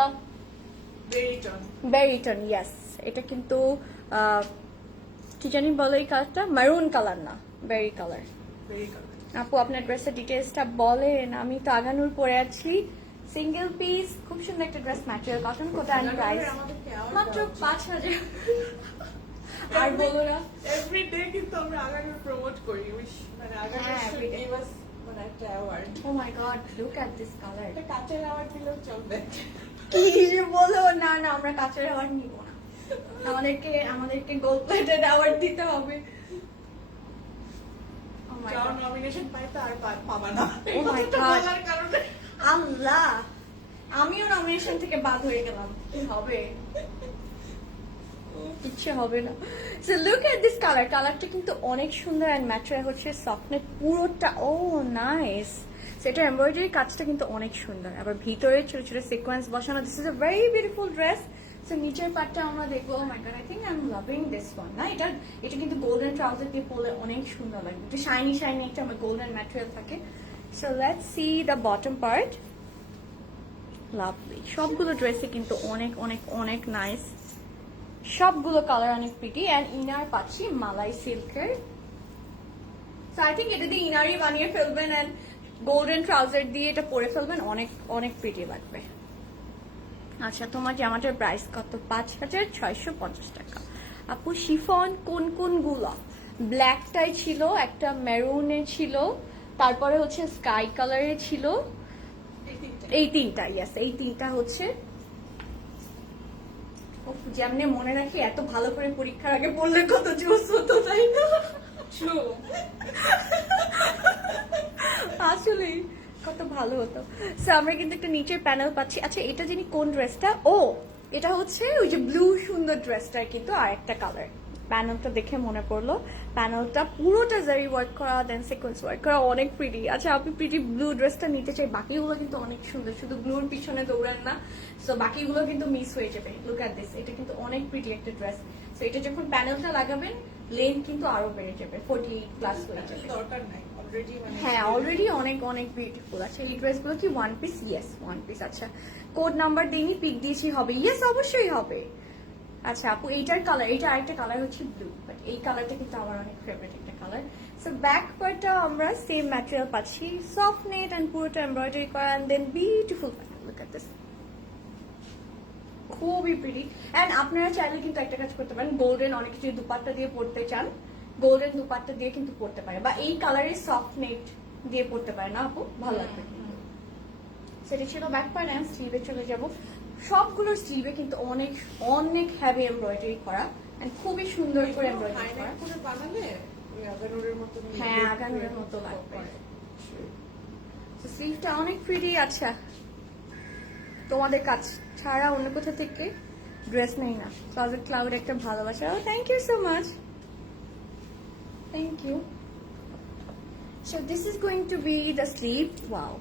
বেরিটন, ইয়েস। এটা কিন্তু কি জানি বলো এই কালারটা, মারুন কালার না, বেরি কালার। আপু আপনার ড্রেসের ডিটেলসটা বলেন, আমি তো আগানুর পরে আছি। সিঙ্গেল পিস, খুব সুন্দর একটা dress, material cotton, Kota and price মাত্র 5000। আর বলো না, এভরিডে কিন্তু আমরা আগামী প্রমোট করি, মানে আগামী হ্যাঁ, every day. গিভ আস মানে একটা award, oh my god, look at this colour. একটা কাচের অ্যাওয়ার্ড দিলেও চলবে। কি যে বলো, না না, আমরা কাঁচের অ্যাওয়ার্ড নিব না, আমাদেরকে গোল্ড প্লেটেড অ্যাওয়ার্ড দিতে হবে। Oh my যাও God. নমিনেশন পাইতে আর পাবা না। Oh my এটা God. বলার কারণে আল্লাহ, আমিও নমিনেশন থেকে বাদ হয়ে গেলাম, কি হবে? ইচ্ছে হবে না। So look at this colour, কালারটা কিন্তু অনেক সুন্দর অ্যান্ড ম্যাটেরিয়াল হচ্ছে সফটনেট পুরোটা। ও নাইস। সেটা এমব্রয়ডারি কাজটা কিন্তু অনেক সুন্দর, আবার ভিতরে ছোট ছোট সিকোয়েন্স বসানো। This is a very beautiful dress. So নিচের পার্টটা আমরা দেখবো। Oh my god, I think I am loving this one. না, এটা কিন্তু গোল্ডেন ট্রাউজার দিয়ে পরলে অনেক সুন্দর লাগবে, একটু শাইনি শাইনি একটা আমার গোল্ডেন ম্যাটেরিয়াল থাকে। So let's see the bottom part. Lovely, সবগুলো ড্রেসে কিন্তু অনেক অনেক অনেক নাইস, সবগুলো কালার অনেক প্রিটি। অ্যান্ড ইনার পাচ্ছি মালাই সিল্কের। সো আই থিঙ্ক এটা দিয়ে ইনারই বানিয়ে ফেলবেন অ্যান্ড গোল্ডেন ট্রাউজার দিয়ে এটা পরে ফেলবেন, অনেক অনেক প্রিটি লাগবে। আচ্ছা, তোমার জামাটার প্রাইস কত? 5650 টাকা। আপু শিফন কোন গুলো? ব্ল্যাকটাই ছিল, একটা মেরুনের ছিল, তারপরে হচ্ছে স্কাই কালারের ছিল, এই তিনটা। ইয়েস, এই তিনটা হচ্ছে। যেমনি মনে রাখি, এত ভালো করে পরীক্ষার আগে পড়লে কত জোস হতো, তাই না? আসলে কত ভালো হতো। সো আমরা কিন্তু একটা নিচের প্যানেল পাচ্ছি। আচ্ছা, এটা জানি কোন ড্রেসটা? ও, এটা হচ্ছে ওই যে ব্লু সুন্দর ড্রেসটার কিন্তু আর একটা কালার। প্যানেলটা দেখে মনে পড়লো, প্যানেলটা পুরোটা জারি ওয়ার্ক করা, দেন সিকোয়েন্স ওয়ার্ক করা, অনেক প্রিটি। আচ্ছা, আপনি প্রিটি ব্লু ড্রেসটা নিতে চাই, বাকিগুলো কিন্তু অনেক সুন্দর, শুধু ব্লুর পিছনে দৌড়ান না। সো বাকিগুলো কিন্তু মিস হয়ে যাবে। লুক অ্যাট দিস, এটা কিন্তু অনেক প্রিটি একটা ড্রেস। সো এটা যখন প্যানেলটা লাগাবেন, লেন্থ কিন্তু আরো বেড়ে যাবে, 48 প্লাস হয়ে যাবে। দরকার নাই, অলরেডি মানে হ্যাঁ, অলরেডি অনেক অনেক বিউটিফুল। আচ্ছা, এই ড্রেসগুলো কি one piece? Yes, one piece. আচ্ছা, কোড নাম্বার দিইনি, পিক দিয়েছি, হবে? ইয়েস, অবশ্যই হবে। আচ্ছা আপু, এইটার কালার, এটা আরেকটা কালার হচ্ছে ব্লু, বাট এই কালারটা কিন্তু আমার অনেক ফেভারিট একটা কালার। সো ব্যাক পার্টটা আমরা সেম ম্যাটেরিয়াল পাচ্ছি, সফট নেট অ্যান্ড পুরোটা এমব্রয়ডারি করা, and then beautiful panel. Look at this, খুবই প্রিটি। অ্যান্ড আপনারা চাইলে কিন্তু একটা কাজ করতে পারেন, গোল্ডেন অনেক কিছু দুপাট্টা দিয়ে পড়তে চান, গোল্ডেন দুপাট্টা দিয়ে কিন্তু পড়তে পারে, বা এই কালারের সফট নেট দিয়ে পড়তে পারে না আপু, ভালো লাগবে। সেটা ছিল ব্যাক পার্ট। অ্যান্ড স্লিভে চলে যাব। সবগুলোর স্লিভে কিন্তু অনেক অনেক হ্যাভি এমব্রয়ডারি করা, এন্ড খুবই সুন্দর করে এমব্রয়ডারি করা। করে বানালে ওই আগানুরের মতো, হ্যাঁ, আগানুরের মতো লাগবে। স্লিভটা অনেক প্রিটি। আচ্ছা, তোমাদের কাজ ছাড়া অন্য কোথা থেকে ড্রেস নেই না। ক্লজেট ক্লাউড একটা ভালোবাসা। Thank you so much, thank you. So this is going to be the sleeve. Wow,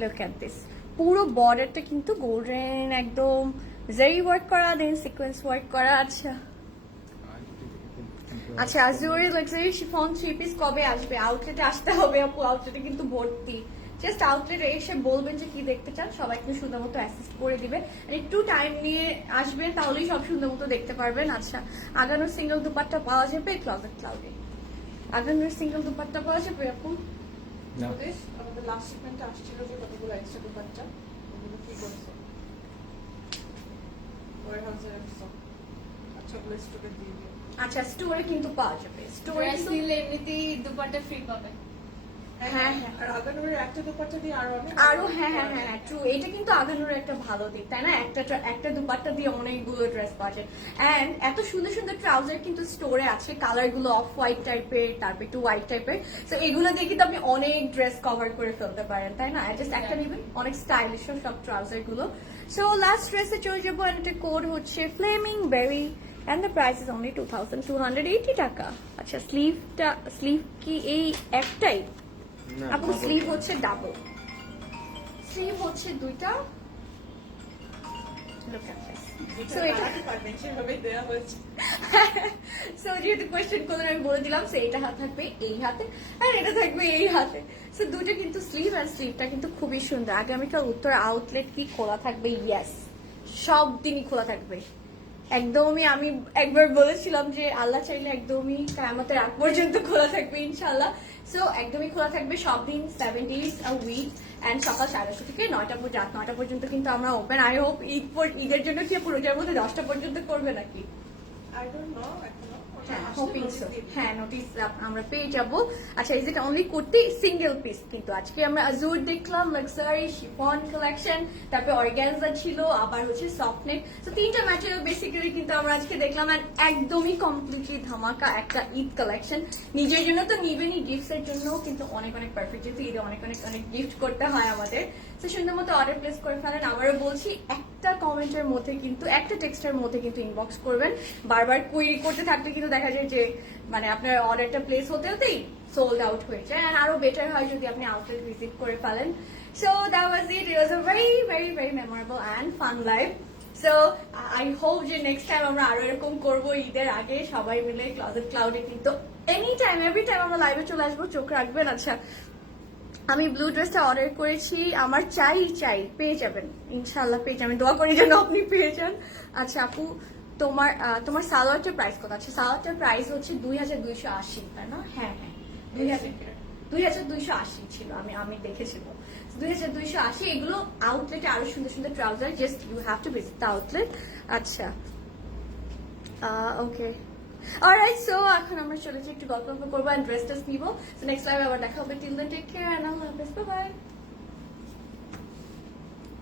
look at this, পুরো বর্ডারটা কিন্তু গোল্ডেন, একদম জারি ওয়ার্ক করা, দেন সিকোয়েন্স ওয়ার্ক করা। আচ্ছা আচ্ছা, আজুরি লাক্সারি শিফন 3 পিস কবে আসবে? আউটলেটে আসতে হবে আপু, আউটলেটে কিন্তু ভর্তি। জাস্ট আউটলেটে এসে বলবেন যে কি দেখতে চান, সবাই কিন্তু সুন্দর মতো অ্যাসিস্ট করে দিবে। আর একটু টাইম নিয়ে আসবেন, তাহলেই সব সুন্দর মতো দেখতে পারবেন। আচ্ছা, আগানোর সিঙ্গেল দুপাট্টা পাওয়া যাবে ক্লজেট ক্লাউডে? আগানোর সিঙ্গেল দুপাট্টা পাওয়া যাবে আপু? আমাদের লাস্ট শিপমেন্টে আসছিল যে কতগুলো এক্সট্রা দুপাট্টা, ওগুলো কি করছে? ওয়ারহাউসে রাখছো, আচ্ছা ওগুলো স্টকে দিয়ে দিও। আচ্ছা, স্টোরে কিন্তু পাওয়া যাবে, স্টোরে ড্রেস কিন্তু। নিলে এমনিতেই দুপাট্টা ফ্রি পাবে। হ্যাঁ, হ্যাঁ। আর আগানুরের একটা দুপাট্টা দিয়ে আরো অনেক আরো হ্যাঁ ট্রু, এটা কিন্তু আগানোর একটা ভালো দিক তাই না, একটা দুপাট্টা দিয়ে অনেকগুলো ড্রেস পাওয়া যায়। এন্ড এত সুন্দর সুন্দর ট্রাউজার কিন্তু স্টোরে আছে, কালার গুলো অফ হোয়াইট টাইপের, তারপর একটু হোয়াইট টাইপের। তো এগুলো দিয়ে কিন্তু আপনি অনেক ড্রেস কভার করে ফেলতে পারেন তাই না, জাস্ট একটা নেবেন, অনেক স্টাইলিশ সব ট্রাউজার গুলো। সো লাস্ট ড্রেসে চলে যাবো, and এটা কোড হচ্ছে flaming berry and the price is only 2280 টাকা। আচ্ছা স্লিভ কি এই একটাই? না, আপু double স্লিভ করে। হচ্ছে ডাবল, স্লিভ হচ্ছে দুইটা। Look at this. So এটা বানাতে পারবেন, সেভাবেই দেওয়া হয়েছে। সো যেহেতু কোয়েশ্চেন করলেন আমি বলে দিলাম, সো এটা হাত থাকবে এই হাতে আর এটা থাকবে এই হাতে। সো দুটো কিন্তু স্লিভ, আর স্লিভটা কিন্তু খুবই সুন্দর। আগামীকাল উত্তর আউটলেট কি খোলা থাকবে? ইয়েস, সব দিনই খোলা থাকবে। একদমই আমি একবার বলেছিলাম যে আল্লাহ চাইলে একদমই কিয়ামতের আগ পর্যন্ত খোলা থাকবে ইনশাল্লাহ। সো একদমই খোলা থাকবে সব দিন, 7 days a week, and সকাল 9:30 থেকে 9টা পর্যন্ত, রাত 9টা পর্যন্ত কিন্তু আমরা ওপেন। আই হোপ ঈদের জন্য কি রোজার মধ্যে 10টা পর্যন্ত করবে নাকি? I don't know এখনো। ওটা হ্যাঁ, আসলে হোপিং notice সো। দিয়ে দিবে। হ্যাঁ, নোটিস আমরা পেয়ে যাব। আচ্ছা, is it only kurti single piece? কিন্তু আজকে আমরা আজুর দেখলাম, লাক্সারি শিফন কালেকশন, তারপরে অর্গানজা ছিল, আবার হচ্ছে সফট নেক। তো তিনটা ম্যাটেরিয়াল বেসিক্যালি কিন্তু আমরা আজকে দেখলাম, আর একদমই কমপ্লিটলি ধামাকা একটা ঈদ কালেকশন। নিজের জন্য তো নিবেনই, গিফটস এর জন্য কিন্তু অনেক অনেক পারফেক্ট, যেহেতু ঈদে অনেক অনেক অনেক গিফট করতে হয় আমাদের। তো সুন্দর মতো অর্ডার প্লেস করে ফেলেন। আবারও বলছি, একটা কমেন্টের মধ্যে কিন্তু, একটা টেক্সটের মধ্যে কিন্তু ইনবক্স করবেন। বারবার কুইরি করতে থাকলে কিন্তু দেখা যায় যে মানে আপনার অর্ডারটা প্লেস হতে হতেই সোল্ড আউট হয়ে যায়। আর আরো বেটার হয় যদি আপনি আউটলেট ভিজিট করে ফেলেন। So that was it. It was a very very very memorable and fun life. So I hope যে নেক্সট টাইম আমরা আরো এরকম করবো ঈদের আগে সবাই মিলে ক্লজেট ক্লাউডে। কিন্তু এনি টাইম এভরি টাইম আমরা লাইভে চলে আসবো, চোখ রাখবেন। আচ্ছা, আমি ব্লু ড্রেসটা অর্ডার করেছি, আমার চাই পেয়ে যাবেন ইনশাল্লাহ, পেয়ে যাবেন, দোয়া করি যেন আপনি পেয়ে যান। আচ্ছা আপু, তোমার সালোয়ারটার প্রাইস কত? আচ্ছা, সালোয়ারটার প্রাইস হচ্ছে 2280, তাই না? হ্যাঁ 2280 ছিল, আমি দেখেছিলাম 2280। এগুলো আউটলেটে আরো সুন্দর সুন্দর trouser, just you have to visit the outlet. আচ্ছা ওকে, অলরাইট। সো এখন আমরা চলে যাই, একটু গল্প করবো, ড্রেস নিবো। সো নেক্সট লাইভে আবার দেখা হবে। টিল দেন টেক কেয়ার, আল্লাহ হাফেজ, বাই বাই।